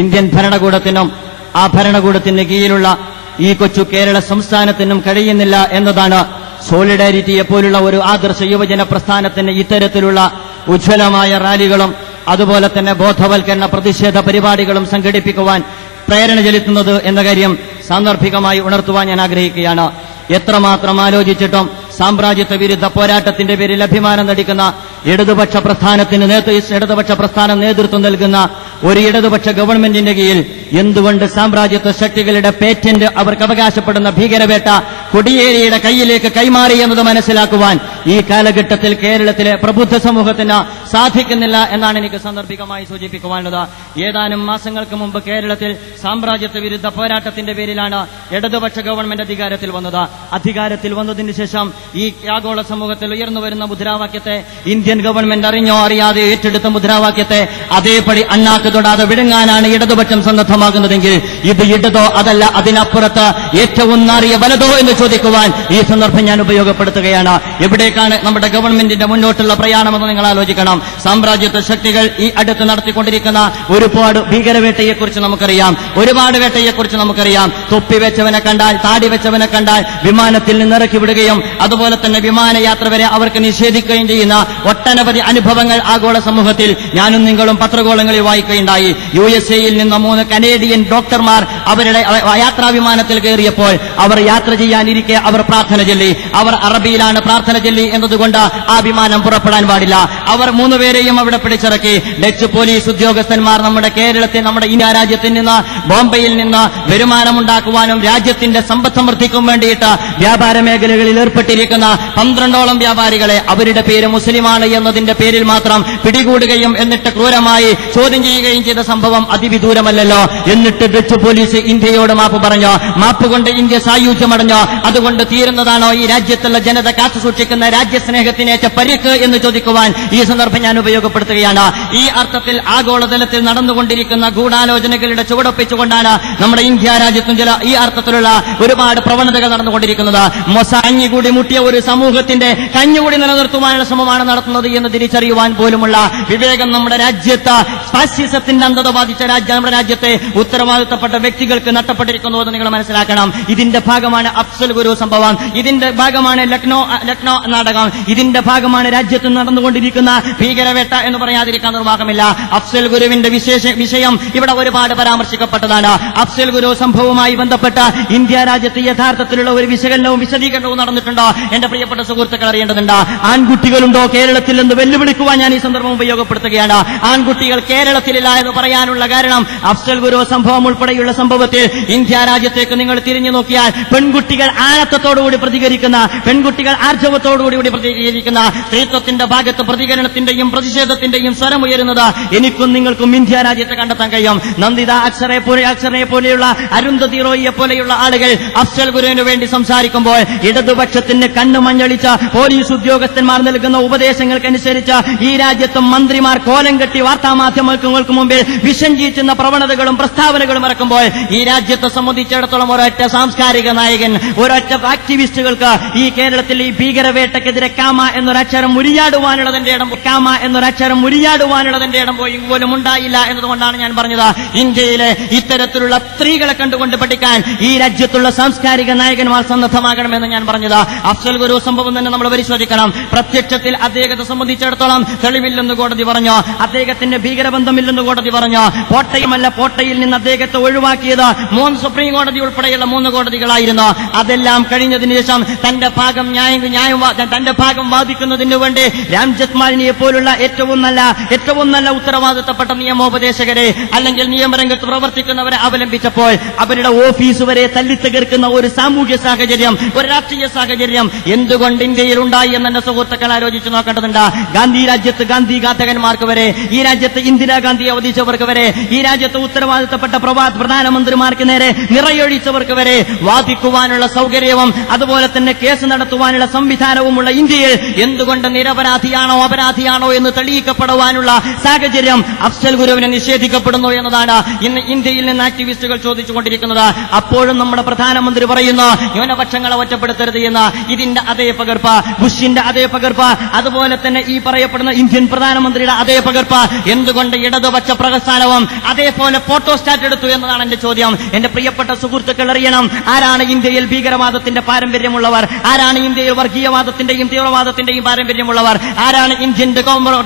ഇന്ത്യൻ ഭരണകൂടത്തിനും ആ ഭരണകൂടത്തിന് കീഴിലുള്ള ഈ കൊച്ചു കേരള സംസ്ഥാനത്തിനും കഴിയുന്നില്ല എന്നതാണ് സോളിഡാരിറ്റിയെ പോലുള്ള ഒരു ആദർശ യുവജന പ്രസ്ഥാനത്തിന് ഇത്തരത്തിലുള്ള ഉജ്ജ്വലമായ റാലികളും അതുപോലെ തന്നെ ബോധവൽക്കരണ പ്രതിഷേധ പരിപാടികളും സംഘടിപ്പിക്കുവാൻ പ്രേരണ ചെലുത്തുന്നത് എന്ന കാര്യം സാന്ദർഭികമായി ഉണർത്തുവാൻ ഞാൻ ആഗ്രഹിക്കുകയാണ്. എത്രമാത്രം ആലോചിച്ചിട്ടും സാമ്രാജ്യത്വ വിരുദ്ധ പോരാട്ടത്തിന്റെ പേരിൽ അഭിമാനം നടിക്കുന്ന ഇടതുപക്ഷ പ്രസ്ഥാനം നേതൃത്വം നൽകുന്ന ഒരു ഇടതുപക്ഷ ഗവൺമെന്റിന്റെ കീഴിൽ എന്തുകൊണ്ട് സാമ്രാജ്യത്വ ശക്തികളുടെ പേറ്റന്റ് അവർക്ക് അവകാശപ്പെടുന്ന ഭീകരവേട്ട കൊടിയേരിയുടെ കയ്യിലേക്ക് കൈമാറി എന്നത് മനസ്സിലാക്കുവാൻ ഈ കാലഘട്ടത്തിൽ കേരളത്തിലെ പ്രബുദ്ധ സമൂഹത്തിന് സാധിക്കുന്നില്ല എന്നാണ് എനിക്ക് സാന്ദർഭികമായി സൂചിപ്പിക്കുവാനുള്ളത്. ഏതാനും മാസങ്ങൾക്ക് മുമ്പ് കേരളത്തിൽ സാമ്രാജ്യത്വ വിരുദ്ധ പോരാട്ടത്തിന്റെ പേരിലാണ് ഇടതുപക്ഷ ഗവൺമെന്റ് അധികാരത്തിൽ വന്നത്. അധികാരത്തിൽ വന്നതിന് ശേഷം ഈ ആഗോള സമൂഹത്തിൽ ഉയർന്നുവരുന്ന മുദ്രാവാക്യത്തെ ഇന്ത്യൻ ഗവൺമെന്റ് അറിഞ്ഞോ അറിയാതെ ഏറ്റെടുത്ത മുദ്രാവാക്യത്തെ അതേപടി അണ്ണാക്ക് തൊടാതെ വിഴുങ്ങാനാണ് ഇടതുപക്ഷം സന്നദ്ധമാകുന്നതെങ്കിൽ ഇത് ഇടതോ അതല്ല അതിനപ്പുറത്ത് ഏറ്റവും നാറിയ വലതോ എന്ന് ചോദിക്കുവാൻ ഈ സന്ദർഭം ഞാൻ ഉപയോഗപ്പെടുത്തുകയാണ്. എവിടേക്കാണ് നമ്മുടെ ഗവൺമെന്റിന്റെ മുന്നോട്ടുള്ള പ്രയാണമെന്ന് നിങ്ങൾ ആലോചിക്കണം. സാമ്രാജ്യത്വ ശക്തികൾ ഈ അടുത്ത് നടത്തിക്കൊണ്ടിരിക്കുന്ന ഒരുപാട് ഭീകരവേട്ടയെക്കുറിച്ച് നമുക്കറിയാം, ഒരുപാട് വേട്ടയെക്കുറിച്ച് നമുക്കറിയാം. തൊപ്പി വെച്ചവനെ കണ്ടാൽ, താടി വെച്ചവനെ കണ്ടാൽ വിമാനത്തിൽ നിന്നിറക്കി വിടുകയും അതുപോലെ തന്നെ വിമാനയാത്ര വരെ അവർക്ക് നിഷേധിക്കുകയും ചെയ്യുന്ന ഒട്ടനവധി അനുഭവങ്ങൾ ആഗോള സമൂഹത്തിൽ ഞാനും നിങ്ങളും പത്രകോളങ്ങളിൽ വായിക്കുകയുണ്ടായി. USA-യിൽ നിന്ന് 3 കനേഡിയൻ ഡോക്ടർമാർ അവരുടെ യാത്രാ വിമാനത്തിൽ കയറിയപ്പോൾ അവർ യാത്ര ചെയ്യാനിരിക്കെ അവർ പ്രാർത്ഥന ചൊല്ലി. അവർ അറബിയിലാണ് പ്രാർത്ഥന ചൊല്ലി എന്നതുകൊണ്ട് ആ വിമാനം പുറപ്പെടാൻ പാടില്ല. അവർ 3 പേരെയും അവിടെ പിടിച്ചിറക്കി. ഡച്ച് പോലീസ് ഉദ്യോഗസ്ഥന്മാർ നമ്മുടെ കേരളത്തിൽ, നമ്മുടെ ഇന്ത്യ രാജ്യത്തിൽ നിന്ന്, ബോംബെയിൽ നിന്ന് വരുമാനമുണ്ടാക്കുവാനും രാജ്യത്തിന്റെ സമ്പദ് സമൃദ്ധിക്കും വേണ്ടിയിട്ട് വ്യാപാര മേഖലകളിൽ ഏർപ്പെട്ടിരിക്കുന്ന 12ഓളം വ്യാപാരികളെ അവരുടെ പേര് മുസ്ലിമാണ് എന്നതിന്റെ പേരിൽ മാത്രം പിടികൂടുകയും എന്നിട്ട് ക്രൂരമായി ചോദ്യം ചെയ്യുകയും ചെയ്ത സംഭവം അതിവിദൂരമല്ലല്ലോ. എന്നിട്ട് ഡച്ച് പോലീസ് ഇന്ത്യയോട് മാപ്പ് പറഞ്ഞു. മാപ്പ് കൊണ്ട് ഇന്ത്യ സായുജ്യമടഞ്ഞോ? അതുകൊണ്ട് തീരുന്നതാണോ ഈ രാജ്യത്തുള്ള ജനത കാത്തുസൂക്ഷിക്കുന്ന രാജ്യസ്നേഹത്തിനേറ്റ പരിക്ക് എന്ന് ചോദിക്കുവാൻ ഈ സന്ദർഭം ഞാൻ ഉപയോഗപ്പെടുത്തുകയാണ്. ഈ അർത്ഥത്തിൽ ആഗോളതലത്തിൽ നടന്നുകൊണ്ടിരിക്കുന്ന ഗൂഢാലോചനകളുടെ ചുവടൊപ്പിച്ചുകൊണ്ടാണ് നമ്മുടെ ഇന്ത്യ രാജ്യത്തും ചില ഈ അർത്ഥത്തിലുള്ള ഒരുപാട് പ്രവണതകൾ നടന്നുകൊണ്ടിരിക്കുന്നത്. മൊസാഞ്ഞി കൂടി മുട്ടിയ ഒരു സമൂഹത്തിന്റെ കഞ്ഞുകൂടി നിലനിർത്തുവാനുള്ള ശ്രമമാണ് നടത്തുന്നത് എന്ന് തിരിച്ചറിയുവാൻ പോലുമുള്ള വിവേകം നമ്മുടെ രാജ്യത്ത്, ഫാസിസത്തിന്റെ അന്ധത ബാധിച്ച നമ്മുടെ രാജ്യത്തെ ഉത്തരവാദിത്തപ്പെട്ട വ്യക്തികൾക്ക് നഷ്ടപ്പെട്ടിരിക്കുന്നു എന്ന് നിങ്ങൾ മനസ്സിലാക്കണം. ഇതിന്റെ ഭാഗമാണ് അഫ്സൽ ഗുരു സംഭവം, ഇതിന്റെ ഭാഗമാണ് ലക്നോ നാടകം, ഇതിന്റെ ഭാഗമാണ് രാജ്യത്ത് നടന്നുകൊണ്ടിരിക്കുന്ന ഭീകരവേട്ട എന്ന് പറയാതിരിക്കാൻ നിർവാഹമില്ല. അഫ്സൽ ഗുരുവിന്റെ വിഷയം ഇവിടെ ഒരുപാട് പരാമർശിക്കപ്പെട്ടതാണ്. അഫ്സൽ ഗുരു സംഭവവുമായി ബന്ധപ്പെട്ട ഇന്ത്യ രാജ്യത്ത് യഥാർത്ഥത്തിലുള്ള ഒരു വിശകലനവും വിശദീകരണവും നടന്നിട്ടുണ്ടോ? എന്റെ പ്രിയപ്പെട്ട സുഹൃത്തുക്കൾ അറിയേണ്ടതുണ്ട്. ആൺകുട്ടികളുണ്ടോ കേരളത്തിൽ എന്ന് വെല്ലുവിളിക്കുവാൻ ഞാൻ ഈ സന്ദർഭം ഉപയോഗപ്പെടുത്തുകയാണ്. ആൺകുട്ടികൾ കേരളത്തിലില്ല എന്ന് പറയാനുള്ള കാരണം അഫ്സൽ ഗുരു സംഭവം ഉൾപ്പെടെയുള്ള സംഭവത്തിൽ ഇന്ത്യ രാജ്യത്തേക്ക് നിങ്ങൾ തിരിഞ്ഞു നോക്കിയാൽ പെൺകുട്ടികൾ ആഴത്തോടുകൂടി പ്രതികരിക്കുന്ന, പെൺകുട്ടികൾ ആർജവത്തോടുകൂടി പ്രതികരിക്കുന്ന, സ്ത്രീത്വത്തിന്റെ ഭാഗത്ത് പ്രതികരണത്തിന്റെയും പ്രതിഷേധത്തിന്റെയും സ്വരമുയരുന്നത് എനിക്കും നിങ്ങൾക്കും ഇന്ത്യ രാജ്യത്ത് കണ്ടെത്താൻ കഴിയും. നന്ദിത അക്ഷറെ പോലെയുള്ള അരുന്ധതി റോയിയെ പോലെയുള്ള ആളുകൾ അഫ്സൽ ഗുരുവിന് വേണ്ടി സംസാരിക്കുമ്പോൾ ഇടതുപക്ഷത്തിന് കണ്ണുമഞ്ഞളിച്ച പോലീസ് ഉദ്യോഗസ്ഥന്മാർ നൽകുന്ന ഉപദേശങ്ങൾക്കനുസരിച്ച് ഈ രാജ്യത്ത് മന്ത്രിമാർ കോലം കെട്ടി വാർത്താമാധ്യമങ്ങൾക്ക് മുമ്പിൽ വിഷം ചീച്ചുന്ന പ്രവണതകളും പ്രസ്താവനകളും ഇറക്കുമ്പോൾ ഈ രാജ്യത്തെ സംബന്ധിച്ചിടത്തോളം ഒരൊറ്റ സാംസ്കാരിക നായകൻ, ഒരൊറ്റ ആക്ടിവിസ്റ്റുകൾക്ക് ഈ കേരളത്തിൽ ഈ ഭീകരവേട്ടക്കെതിരെ കാമ എന്നൊരക്ഷരം മുരിയാടുവാനുള്ളതിന്റെ ഇടം പോലും ഉണ്ടായില്ല എന്നതുകൊണ്ടാണ് ഞാൻ പറഞ്ഞത്. ഇന്ത്യയിലെ ഇത്തരത്തിലുള്ള സ്ത്രീകളെ കണ്ടുകൊണ്ട് പഠിക്കാൻ ഈ രാജ്യത്തുള്ള സാംസ്കാരിക നായകന്മാർ സന്നദ്ധമാകണമെന്ന് ഞാൻ പറഞ്ഞത്. അഫ്സൽ ഗുരു സംഭവം തന്നെ നമ്മൾ പരിശോധിക്കണം. പ്രത്യക്ഷത്തിൽ അദ്ദേഹത്തെ സംബന്ധിച്ചിടത്തോളം തെളിവില്ലെന്ന് കോടതി പറഞ്ഞു. അദ്ദേഹത്തിന്റെ ഭീകരബന്ധമില്ലെന്ന് കോടതി പറഞ്ഞു. കോട്ടയുമല്ല, കോട്ടയിൽ നിന്ന് അദ്ദേഹത്തെ ഒഴിവാക്കിയത് സുപ്രീം കോടതി ഉൾപ്പെടെയുള്ള 3 കോടതികളായിരുന്നു. അതെല്ലാം കഴിഞ്ഞതിന് ശേഷം തന്റെ ഭാഗം വാദിക്കുന്നതിന് വേണ്ടി രാം ജത്മാലിനിയെ പോലുള്ള ഏറ്റവും നല്ല ഉത്തരവാദിത്തപ്പെട്ട നിയമോപദേശകരെ അല്ലെങ്കിൽ നിയമരംഗത്ത് പ്രവർത്തിക്കുന്നവരെ അവലംബിച്ചപ്പോൾ അവരുടെ ഓഫീസ് വരെ തല്ലിത്തകർക്കുന്ന ഒരു സാമൂഹ്യ സാഹചര്യം, ഒരു രാഷ്ട്രീയ സാഹചര്യം എന്തുകൊണ്ട് ഇന്ത്യയിൽ ഉണ്ടായി എന്നെ സുഹൃത്തുക്കൾ ആലോചിച്ച് നോക്കേണ്ടതുണ്ട്. ഗാന്ധി രാജ്യത്ത് ഗാന്ധി ഘാതകന്മാർക്ക് വരെ, ഈ രാജ്യത്ത് ഇന്ദിരാഗാന്ധിയെ അവധിച്ചവർക്ക് വരെ, ഈ രാജ്യത്ത് ഉത്തരവാദിത്തപ്പെട്ട പ്രധാനമന്ത്രിമാർക്ക് നേരെ നിറയൊഴിച്ചവർക്ക് വരെ വാദിക്കുവാനുള്ള സൗകര്യവും അതുപോലെ തന്നെ കേസ് നടത്തുവാനുള്ള സംവിധാനവുമുള്ള ഇന്ത്യയിൽ എന്തുകൊണ്ട് നിരപരാധിയാണോ അപരാധിയാണോ എന്ന് തെളിയിക്കപ്പെടുവാനുള്ള സാഹചര്യം അഫ്സൽ ഗുരുവിനെ നിഷേധിക്കപ്പെടുന്നു എന്നതാണ് ഇന്ന് ഇന്ത്യയിൽ നിന്ന് ആക്ടിവിസ്റ്റുകൾ ചോദിച്ചുകൊണ്ടിരിക്കുന്നത്. അപ്പോഴും നമ്മുടെ പ്രധാനമന്ത്രി പറയുന്നു ന്യൂനപക്ഷങ്ങളെ ഒറ്റപ്പെടുത്തരുത് എന്ന്. ഇതിന്റെ അതേ പകർപ്പ്, ബുഷിന്റെ അതേ പകർപ്പ്, അതുപോലെ തന്നെ ഈ പറയപ്പെടുന്ന ഇന്ത്യൻ പ്രധാനമന്ത്രിയുടെ അതേ പകർപ്പ് എന്തുകൊണ്ട് ഇടതുപക്ഷ പ്രസ്ഥാനവും അതേപോലെ ഫോട്ടോസ്റ്റാറ്റ് എടുത്തു എന്നതാണ് എന്റെ ചോദ്യം. എന്റെ പ്രിയപ്പെട്ട സുഹൃത്തുക്കൾ അറിയണം, ആരാണ് ഇന്ത്യയിൽ ഭീകരവാദത്തിന്റെ പാരമ്പര്യമുള്ളവർ, ആരാണ് ഇന്ത്യയിൽ വർഗീയവാദത്തിന്റെയും തീവ്രവാദത്തിന്റെയും പാരമ്പര്യമുള്ളവർ, ആരാണ് ഇന്ത്യൻ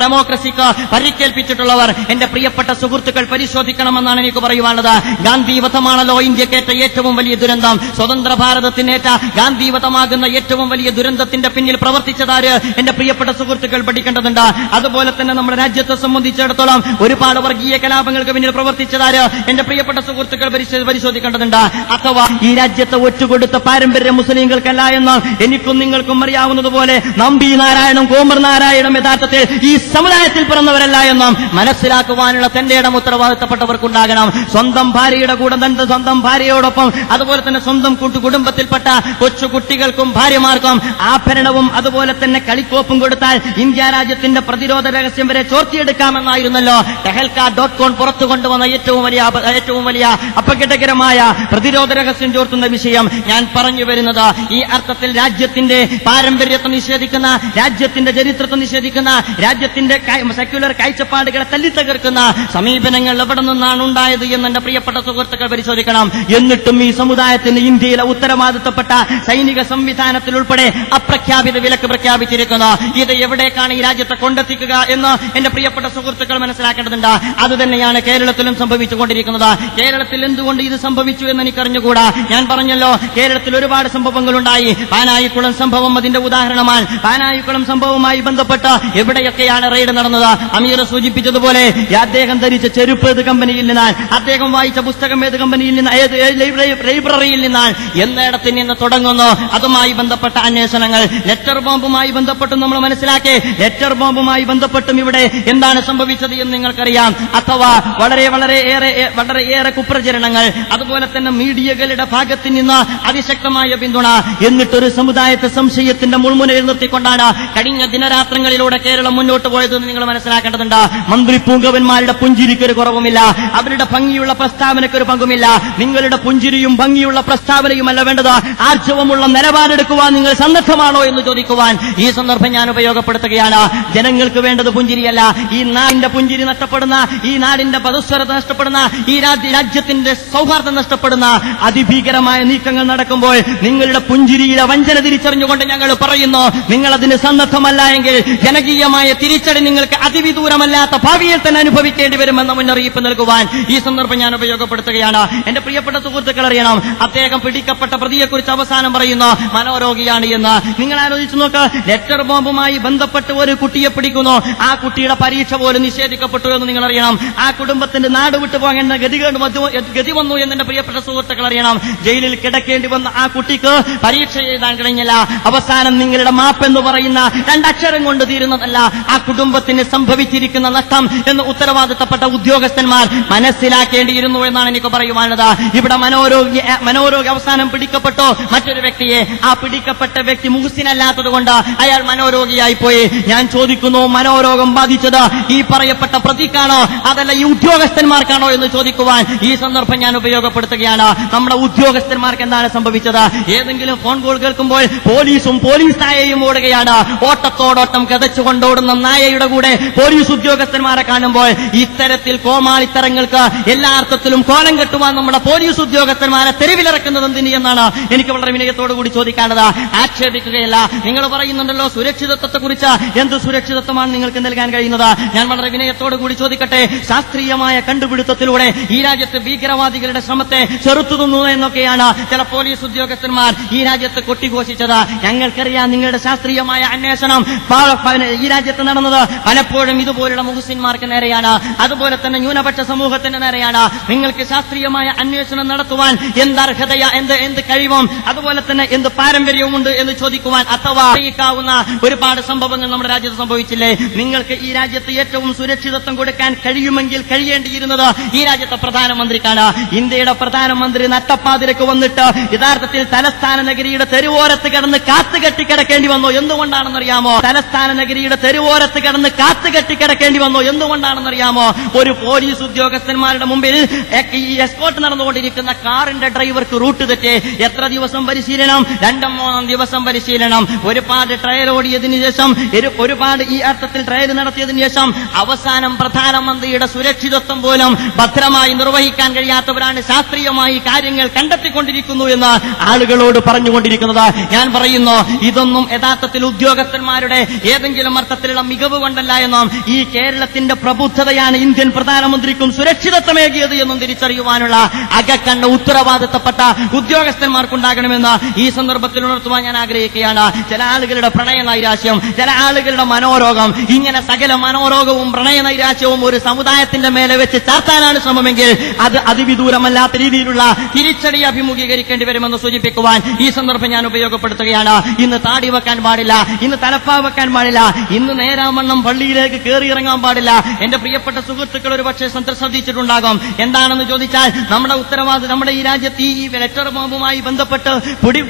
ഡെമോക്രസിക്ക് പരിക്കേൽപ്പിച്ചിട്ടുള്ളവർ. എന്റെ പ്രിയപ്പെട്ട സുഹൃത്തുക്കൾ പരിശോധിക്കണമെന്നാണ് എനിക്ക് പറയുവാനുള്ളത്. ഗാന്ധി വധമാണല്ലോ ഇന്ത്യക്കേറ്റ ഏറ്റവും വലിയ ദുരന്തം. സ്വതന്ത്ര ഭാരതത്തിനേറ്റ ഗാന്ധി വധമാകുന്ന ഏറ്റവും വലിയ ദുരന്തത്തിന്റെ പിന്നിൽ പ്രവർത്തിച്ചതാര് എന്റെ പ്രിയപ്പെട്ട സുഹൃത്തുക്കൾ പഠിക്കേണ്ടതുണ്ട്. അതുപോലെ തന്നെ നമ്മുടെ രാജ്യത്തെ സംബന്ധിച്ചിടത്തോളം ഒരുപാട് വർഗീയ കലാപങ്ങൾക്ക് പിന്നിൽ പ്രവർത്തിച്ചതാര് എന്റെ പ്രിയപ്പെട്ട സുഹൃത്തുക്കൾ പരിശോധിക്കേണ്ടതുണ്ട്. അഥവാ ഈ രാജ്യത്തെ ഒറ്റുകൊടുത്ത പാരമ്പര്യം മുസ്ലിങ്ങൾക്കല്ല എന്ന് എനിക്കും നിങ്ങൾക്കും അറിയാവുന്നതുപോലെ നമ്പി നാരായണും കോമർ നാരായണും യഥാർത്ഥത്തിൽ ഈ സമുദായത്തിൽ പിറന്നവരല്ല എന്നും മനസ്സിലാക്കുവാനുള്ള തന്റെ ഇടം ഉത്തരവാദിത്തപ്പെട്ടവർക്കുണ്ടാകണം. സ്വന്തം ഭാര്യയുടെ കൂടെ തന്റെ സ്വന്തം ഭാര്യയോടൊപ്പം അതുപോലെ തന്നെ സ്വന്തം കുടുംബത്തിൽപ്പെട്ട കൊച്ചുകുട്ടികൾക്കും ഭാര്യമാർക്കും ആഭരണവും അതുപോലെ തന്നെ കളിക്കോപ്പും കൊടുത്താൽ ഇന്ത്യ രാജ്യത്തിന്റെ പ്രതിരോധ രഹസ്യം വരെ ചോർത്തിയെടുക്കാമെന്നായിരുന്നല്ലോ tehelka.com പുറത്തു കൊണ്ടുവന്ന ഏറ്റവും വലിയ അപകടകരമായ പ്രതിരോധ രഹസ്യം ചോർത്തുന്ന വിഷയം. ഞാൻ പറഞ്ഞു വരുന്നത് ഈ അർത്ഥത്തിൽ രാജ്യത്തിന്റെ പാരമ്പര്യത്തെ നിഷേധിക്കുന്ന, രാജ്യത്തിന്റെ ചരിത്രത്തെ നിഷേധിക്കുന്ന, രാജ്യത്തിന്റെ സെക്യുലർ കാഴ്ചപ്പാടുകളെ തല്ലിത്തകർക്കുന്ന സമീപനങ്ങൾ എവിടെ നിന്നാണ് ഉണ്ടായത് എന്ന് എന്റെ പ്രിയപ്പെട്ട സുഹൃത്തുക്കൾ പരിശോധിക്കണം. എന്നിട്ടും ഈ സമുദായത്തിന് ഇന്ത്യയിലെ ഉത്തരവാദിത്തപ്പെട്ട സൈനിക സംവിധാനത്തിൽ ഉൾപ്പെടെ അപ്രഖ്യാപിത വിലക്ക് പ്രഖ്യാപിച്ചിരിക്കുന്നു. ഇത് എവിടേക്കാണ് ഈ രാജ്യത്തെ കൊണ്ടെത്തിക്കുക എന്ന് എന്റെ പ്രിയപ്പെട്ട സുഹൃത്തുക്കൾ മനസ്സിലാക്കേണ്ടതുണ്ട്. അതുതന്നെയാണ് കേരളത്തിലും സംഭവിച്ചുകൊണ്ടിരിക്കുന്നത്. കേരളത്തിൽ എന്തുകൊണ്ട് ഇത് സംഭവിച്ചു എന്ന് എനിക്കറിഞ്ഞുകൂടാ. ഞാൻ പറഞ്ഞല്ലോ, കേരളത്തിൽ ഒരുപാട് സംഭവങ്ങളുണ്ടായി. പാനായിക്കുളം സംഭവം അതിന്റെ ഉദാഹരണമാണ്. പാനായിക്കുളം സംഭവവുമായി ബന്ധപ്പെട്ട് എവിടെയൊക്കെയാണ് റെയ്ഡ് നടന്നത്? അമീർ സൂചിപ്പിച്ചതുപോലെ അദ്ദേഹം ധരിച്ച ചെരുപ്പ് ഏത് കമ്പനിയിൽ നിന്നാൽ, അദ്ദേഹം വായിച്ച പുസ്തകം ഏത് കമ്പനിയിൽ നിന്ന്, ഏത് ലൈബ്രറിയിൽ നിന്നാൽ എന്നിടത്തിൽ നിന്ന് തുടങ്ങുന്നു. അതുമായി ബന്ധപ്പെട്ട അന്വേഷണങ്ങൾ. ലെറ്റർ ബോംബുമായി ബന്ധപ്പെട്ടും നമ്മൾ മനസ്സിലാക്കി. ലെറ്റർ ബോംബുമായി ബന്ധപ്പെട്ടും ഇവിടെ എന്താണ് സംഭവിച്ചത് എന്ന് നിങ്ങൾക്കറിയാം. അഥവാ വളരെയേറെ കുപ്രചരണങ്ങൾ, അതുപോലെ തന്നെ മീഡിയകളുടെ ഭാഗത്ത് നിന്ന് അതിശക്തമായ പിന്തുണ. എന്നിട്ടൊരു സമുദായത്തെ സംശയത്തിന്റെ മുൾമുനയിൽ നിർത്തിക്കൊണ്ടാണ് കഴിഞ്ഞ ദിനരാത്രങ്ങളിലൂടെ കേരളം മുന്നോട്ട് പോയതെന്ന് നിങ്ങൾ മനസ്സിലാക്കേണ്ടതുണ്ട്. മന്ത്രി പൂങ്കവന്മാരുടെ പുഞ്ചിരിക്കൊരു കുറവുമില്ല, അവരുടെ ഭംഗിയുള്ള പ്രസ്താവനയ്ക്കൊരു പങ്കുമില്ല. നിങ്ങളുടെ പുഞ്ചിരിയും ഭംഗിയുള്ള പ്രസ്താവനയുമല്ല വേണ്ടത്, ആർജവമുള്ള നിലപാടെടുക്കുവാൻ നിങ്ങൾ സന്നദ്ധമാണോ എന്ന് ചോദിക്കുവാൻ ഈ സന്ദർഭം ഞാൻ ഉപയോഗപ്പെടുത്തുകയാണ്. ജനങ്ങൾക്ക് വേണ്ടത് പുഞ്ചിരിയല്ല, ഈ നാടിന്റെ പുഞ്ചിരി നഷ്ടപ്പെടുന്ന, ഈ നാടിന്റെ പദസ്വരത നഷ്ടപ്പെടുന്ന, ഈ രാജ്യത്തിന്റെ സൗഹാർദ്ദം നഷ്ടപ്പെടുന്ന അതിഭീകരമായ നീക്കങ്ങൾ നടക്കുമ്പോൾ നിങ്ങളുടെ പുഞ്ചിരിയിലെ വഞ്ചന തിരിച്ചറിഞ്ഞുകൊണ്ട് ഞങ്ങൾ പറയുന്നു, നിങ്ങൾ അതിന് സന്നദ്ധമല്ല എങ്കിൽ ജനകീയമായ തിരിച്ചടി നിങ്ങൾക്ക് അതിവിദൂരമല്ലാത്ത ഭാവിയിൽ തന്നെ അനുഭവിക്കേണ്ടി വരുമെന്ന മുന്നറിയിപ്പ് നൽകുവാൻ ഈ സന്ദർഭം ഞാൻ ഉപയോഗപ്പെടുത്തുകയാണ്. എന്റെ പ്രിയപ്പെട്ട സുഹൃത്തുക്കൾ അറിയണം, അദ്ദേഹം പിടിക്കപ്പെട്ട പ്രതിയെക്കുറിച്ച് അവസാനം പറയുന്നു മനോരോഗിയാണ് എന്ന്. നിങ്ങൾ ആലോചിച്ചു നോക്ക്, ലെറ്റർ ബോംബുമായി ബന്ധപ്പെട്ട് ഒരു കുട്ടിയെ പിടിക്കുന്നു, ആ കുട്ടിയുടെ പരീക്ഷ പോലും നിഷേധിക്കപ്പെട്ടു എന്ന് നിങ്ങൾ അറിയണം. ആ കുടുംബത്തിന്റെ നാട് വിട്ടു പോകേണ്ട ഗതി വന്നു എന്നെ പ്രിയപ്പെട്ട സുഹൃത്തുക്കൾ അറിയണം. ജയിലിൽ കിടക്കേണ്ടി വന്ന ആ കുട്ടിക്ക് പരീക്ഷ എഴുതാൻ കഴിഞ്ഞില്ല. അവസാനം നിങ്ങളുടെ മാപ്പ് എന്ന് പറയുന്ന 2 അക്ഷരം കൊണ്ട് തീരുന്നതല്ല ആ കുടുംബത്തിന് സംഭവിച്ചിരിക്കുന്ന നഷ്ടം എന്ന് ഉത്തരവാദിത്തപ്പെട്ട ഉദ്യോഗസ്ഥന്മാർ മനസ്സിലാക്കേണ്ടിയിരുന്നു എന്നാണ് എനിക്ക് പറയുവാനുള്ളത്. ഇവിടെ മനോരോഗി അവസാനം പിടിക്കപ്പെട്ടോ മറ്റൊരു വ്യക്തിയെ, ആ പിടിക്കപ്പെട്ട വ്യക്തി മുഹ്സിനല്ലാത്തത് കൊണ്ട് അയാൾ മനോരോഗിയായി പോയി. ഞാൻ ചോദിക്കുന്നു, മനോരോഗം ബാധിച്ചത് ഈ പറയപ്പെട്ട പ്രതിക്കാണോ അതല്ല ഈ ഉദ്യോഗസ്ഥന്മാർക്കാണോ എന്ന് ചോദിക്കുവാൻ ഈ സന്ദർഭം ഞാൻ ഉപയോഗപ്പെടുത്തുകയാണ്. നമ്മുടെ ഉദ്യോഗസ്ഥന്മാർക്ക് എന്താണ് സംഭവിച്ചത്? ഏതെങ്കിലും ഫോൺ കോൾ കേൾക്കുമ്പോൾ പോലീസും പോലീസ് നായയും ഓടുകയാണ്. ഓട്ടത്തോടോട്ടം കതച്ചുകൊണ്ടോടുന്ന നായയുടെ കൂടെ പോലീസ് ഉദ്യോഗസ്ഥന്മാരെ കാണുമ്പോൾ ഇത്തരത്തിൽ കോമാളിത്തരങ്ങൾക്ക് എല്ലാ അർത്ഥത്തിലും കോലം കെട്ടുവാൻ നമ്മുടെ പോലീസ് ഉദ്യോഗസ്ഥന്മാരെ തെരുവിലിറക്കുന്നത് എന്തിന് എന്നാണ് എനിക്ക് വളരെ വിനയത്തോടു കൂടി ചോദിക്കാനുള്ളത്. ആക്ഷേപിക്കുകയല്ല. നിങ്ങൾ പറയുന്നുണ്ടല്ലോ സുരക്ഷിതത്വത്തെ കുറിച്ച്. എന്ത് സുരക്ഷിതത്വമാണ് നിങ്ങൾക്ക് നൽകാൻ കഴിയുന്നത്? ഞാൻ വളരെ വിനയത്തോടു കൂടി ചോദിക്കട്ടെ. ശാസ്ത്രീയമായ കണ്ടുപിടുത്തത്തിലൂടെ ഈ രാജ്യത്ത് ഭീകരവാദികളുടെ ശ്രമത്തെ ചെറുത്തുനിന്നു എന്നൊക്കെയാണ് ചില പോലീസ് ഉദ്യോഗസ്ഥന്മാർ ഈ രാജ്യത്ത് കൊട്ടിഘോഷിച്ചത്. ഞങ്ങൾക്കറിയാം നിങ്ങളുടെ ശാസ്ത്രീയമായ അന്വേഷണം ഈ രാജ്യത്ത് നടന്നത് പലപ്പോഴും ഇതുപോലുള്ള മുഹ്സിന്മാർക്ക് നേരെയാണ്, അതുപോലെ തന്നെ ന്യൂനപക്ഷ സമൂഹത്തിന്റെ നേരെയാണ്. നിങ്ങൾക്ക് ശാസ്ത്രീയമായ അന്വേഷണം നടത്തുവാൻ എന്ത് അർഹതയ, എന്ത് കഴിവും, അതുപോലെ തന്നെ എന്ത് പാരമ്പര്യവുമുണ്ട് എന്ന് ചോദിക്കുവാൻ അഥവാ അറിയിക്കാവുന്ന ഒരുപാട് സംഭവങ്ങൾ നമ്മുടെ രാജ്യത്ത് സംഭവിച്ചില്ലേ? നിങ്ങൾക്ക് ഈ രാജ്യത്ത് ഏറ്റവും സുരക്ഷിതത്വം കൊടുക്കാൻ കഴിയുമെങ്കിൽ കഴിയേണ്ടിയിരുന്നത് ഈ രാജ്യത്തെ പ്രധാനമന്ത്രിക്കാണ്. ഇന്ത്യയുടെ പ്രധാനമന്ത്രി നട്ടപ്പാതിരക്ക് വന്നിട്ട് യഥാർത്ഥത്തിൽ തലസ്ഥാന നഗരിയുടെ തെരുവോരത്ത് കിടന്ന് കാത്തുകെട്ടിക്കിടക്കേണ്ടി വന്നു. എന്തുകൊണ്ടാണെന്നറിയാമോ? തലസ്ഥാന നഗരിയുടെ തെരുവോരത്ത് കിടന്ന് കാത്തുകെട്ടിക്കിടക്കേണ്ടി വന്നു. എന്തുകൊണ്ടാണെന്നറിയാമോ? ഒരു പോലീസ് ഉദ്യോഗസ്ഥന്മാരുടെ മുമ്പിൽ ഈ എസ്കോർട്ട് നടന്നുകൊണ്ടിരിക്കുന്ന കാറിന്റെ ഡ്രൈവർക്ക് റൂട്ട് തെറ്റി. എത്ര ദിവസം പരിശീലനം? 2-3 ദിവസം പരിശീലനം. ഒരുപാട് ട്രയൽ ഓടിയതിനു ശേഷം, ഒരുപാട് ഈ അർത്ഥത്തിൽ ട്രയൽ നടത്തിയതിനു ശേഷം അവസാനം പ്രധാനമന്ത്രിയുടെ സുരക്ഷിതത്വം പോലും ഭദ്രമായി നിർവഹിക്കാൻ കഴിയാത്തവരാണ് ശാസ്ത്രീയമായി കാര്യങ്ങൾ കണ്ടെത്തിക്കൊണ്ടിരിക്കുന്നു എന്ന് ആളുകളോട് പറഞ്ഞുകൊണ്ടിരിക്കുന്നത്. ഞാൻ പറയുന്നു, ഇതൊന്നും യഥാർത്ഥത്തിൽ ഉദ്യോഗസ്ഥന്മാരുടെ ഏതെങ്കിലും അർത്ഥത്തിലുള്ള മികവ് കൊണ്ടല്ല എന്നും ഈ കേരളത്തിന്റെ പ്രബുദ്ധതയാണ് ഇന്ത്യൻ പ്രധാനമന്ത്രിക്കും സുരക്ഷിതത്വമേകിയത് എന്നും തിരിച്ചറിയുവാനുള്ള അകക്കണ്ട ഉത്തരവാദിത്തപ്പെട്ട ഉദ്യോഗസ്ഥന്മാർക്കുണ്ടാകണമെന്ന് ഈ സന്ദർഭത്തിൽ ഉണർത്തുവാൻ ഞാൻ ആഗ്രഹിക്കുകയാണ്. ചില ആളുകളുടെ പ്രണയ നൈരാശ്യം, ചില ആളുകളുടെ മനോരോഗം, ഇങ്ങനെ സകല മനോരോഗവും പ്രണയ നൈരാശ്യവും ഒരു സമുദായത്തിന്റെ മേലെ വെച്ച് ചാർത്താനാണ് ശ്രമമെങ്കിൽ അത് അതിവിദൂരമല്ലാത്ത രീതിയിലുള്ള തിരിച്ചടി അഭിമുഖീകരിക്കേണ്ടി വരുമെന്ന് സൂചിപ്പിക്കുവാൻ ഈ സന്ദർഭം ഞാൻ ഉപയോഗപ്പെടുത്തുകയാണ്. ഇന്ന് താടി വെക്കാൻ പാടില്ല, ഇന്ന് തലപ്പാ വെക്കാൻ പാടില്ല, ഇന്ന് നേരാവണ്ണം പള്ളിയിലേക്ക് കയറിയിറങ്ങാൻ പാടില്ല. എന്റെ പ്രിയപ്പെട്ട സുഹൃത്തുക്കൾ ഒരു പക്ഷേ ശ്രദ്ധിച്ചിട്ടുണ്ടാകും. എന്താണെന്ന് ചോദിച്ചാൽ, നമ്മുടെ ഈ രാജ്യത്ത് ഈ ലെറ്റർ ബോംബുമായി ബന്ധപ്പെട്ട്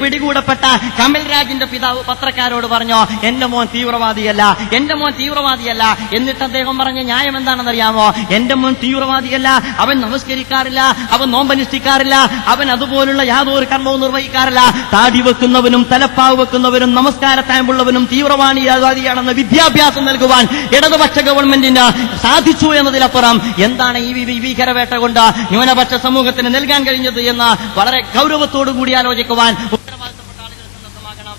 പിടികൂടപ്പെട്ട കമൽ രാജിന്റെ പിതാവ് പത്രക്കാരോട് പറഞ്ഞു, എന്റെ മോൻ തീവ്രവാദിയല്ല, എന്റെ മോൻ തീവ്രവാദിയല്ല. എന്നിട്ട് അദ്ദേഹം പറഞ്ഞ ന്യായം എന്താണെന്നറിയാമോ? എന്റെ മോൻ തീവ്രവാദിയല്ല, അവൻ നമസ്കരിക്കാറില്ല, അവൻ നോമ്പനുഷ്ഠിക്കാറില്ല, അവൻ അതുപോലുള്ള യാതൊരു കർമ്മവും നിർവഹിക്കാറില്ല. താടി വെക്കുന്നവനും തലപ്പാവ് വെക്കുന്നവനും നമസ്കാര താമ്പുള്ളവനും തീവ്രവാദിയാണെന്ന് വിദ്യാഭ്യാസം നൽകുവാൻ ഇടതുപക്ഷ ഗവൺമെന്റിന് സാധിച്ചു എന്നതിലപ്പുറം എന്താണ് ഈ ഭീകരവേട്ട കൊണ്ട് ന്യൂനപക്ഷ സമൂഹത്തിന് നൽകാൻ കഴിഞ്ഞത് എന്ന് വളരെ ഗൗരവത്തോടു കൂടി ആലോചിക്കുവാൻ ഉത്തരവാദിത്തപ്പെട്ട ആളുകൾ സന്നദ്ധമാകണം.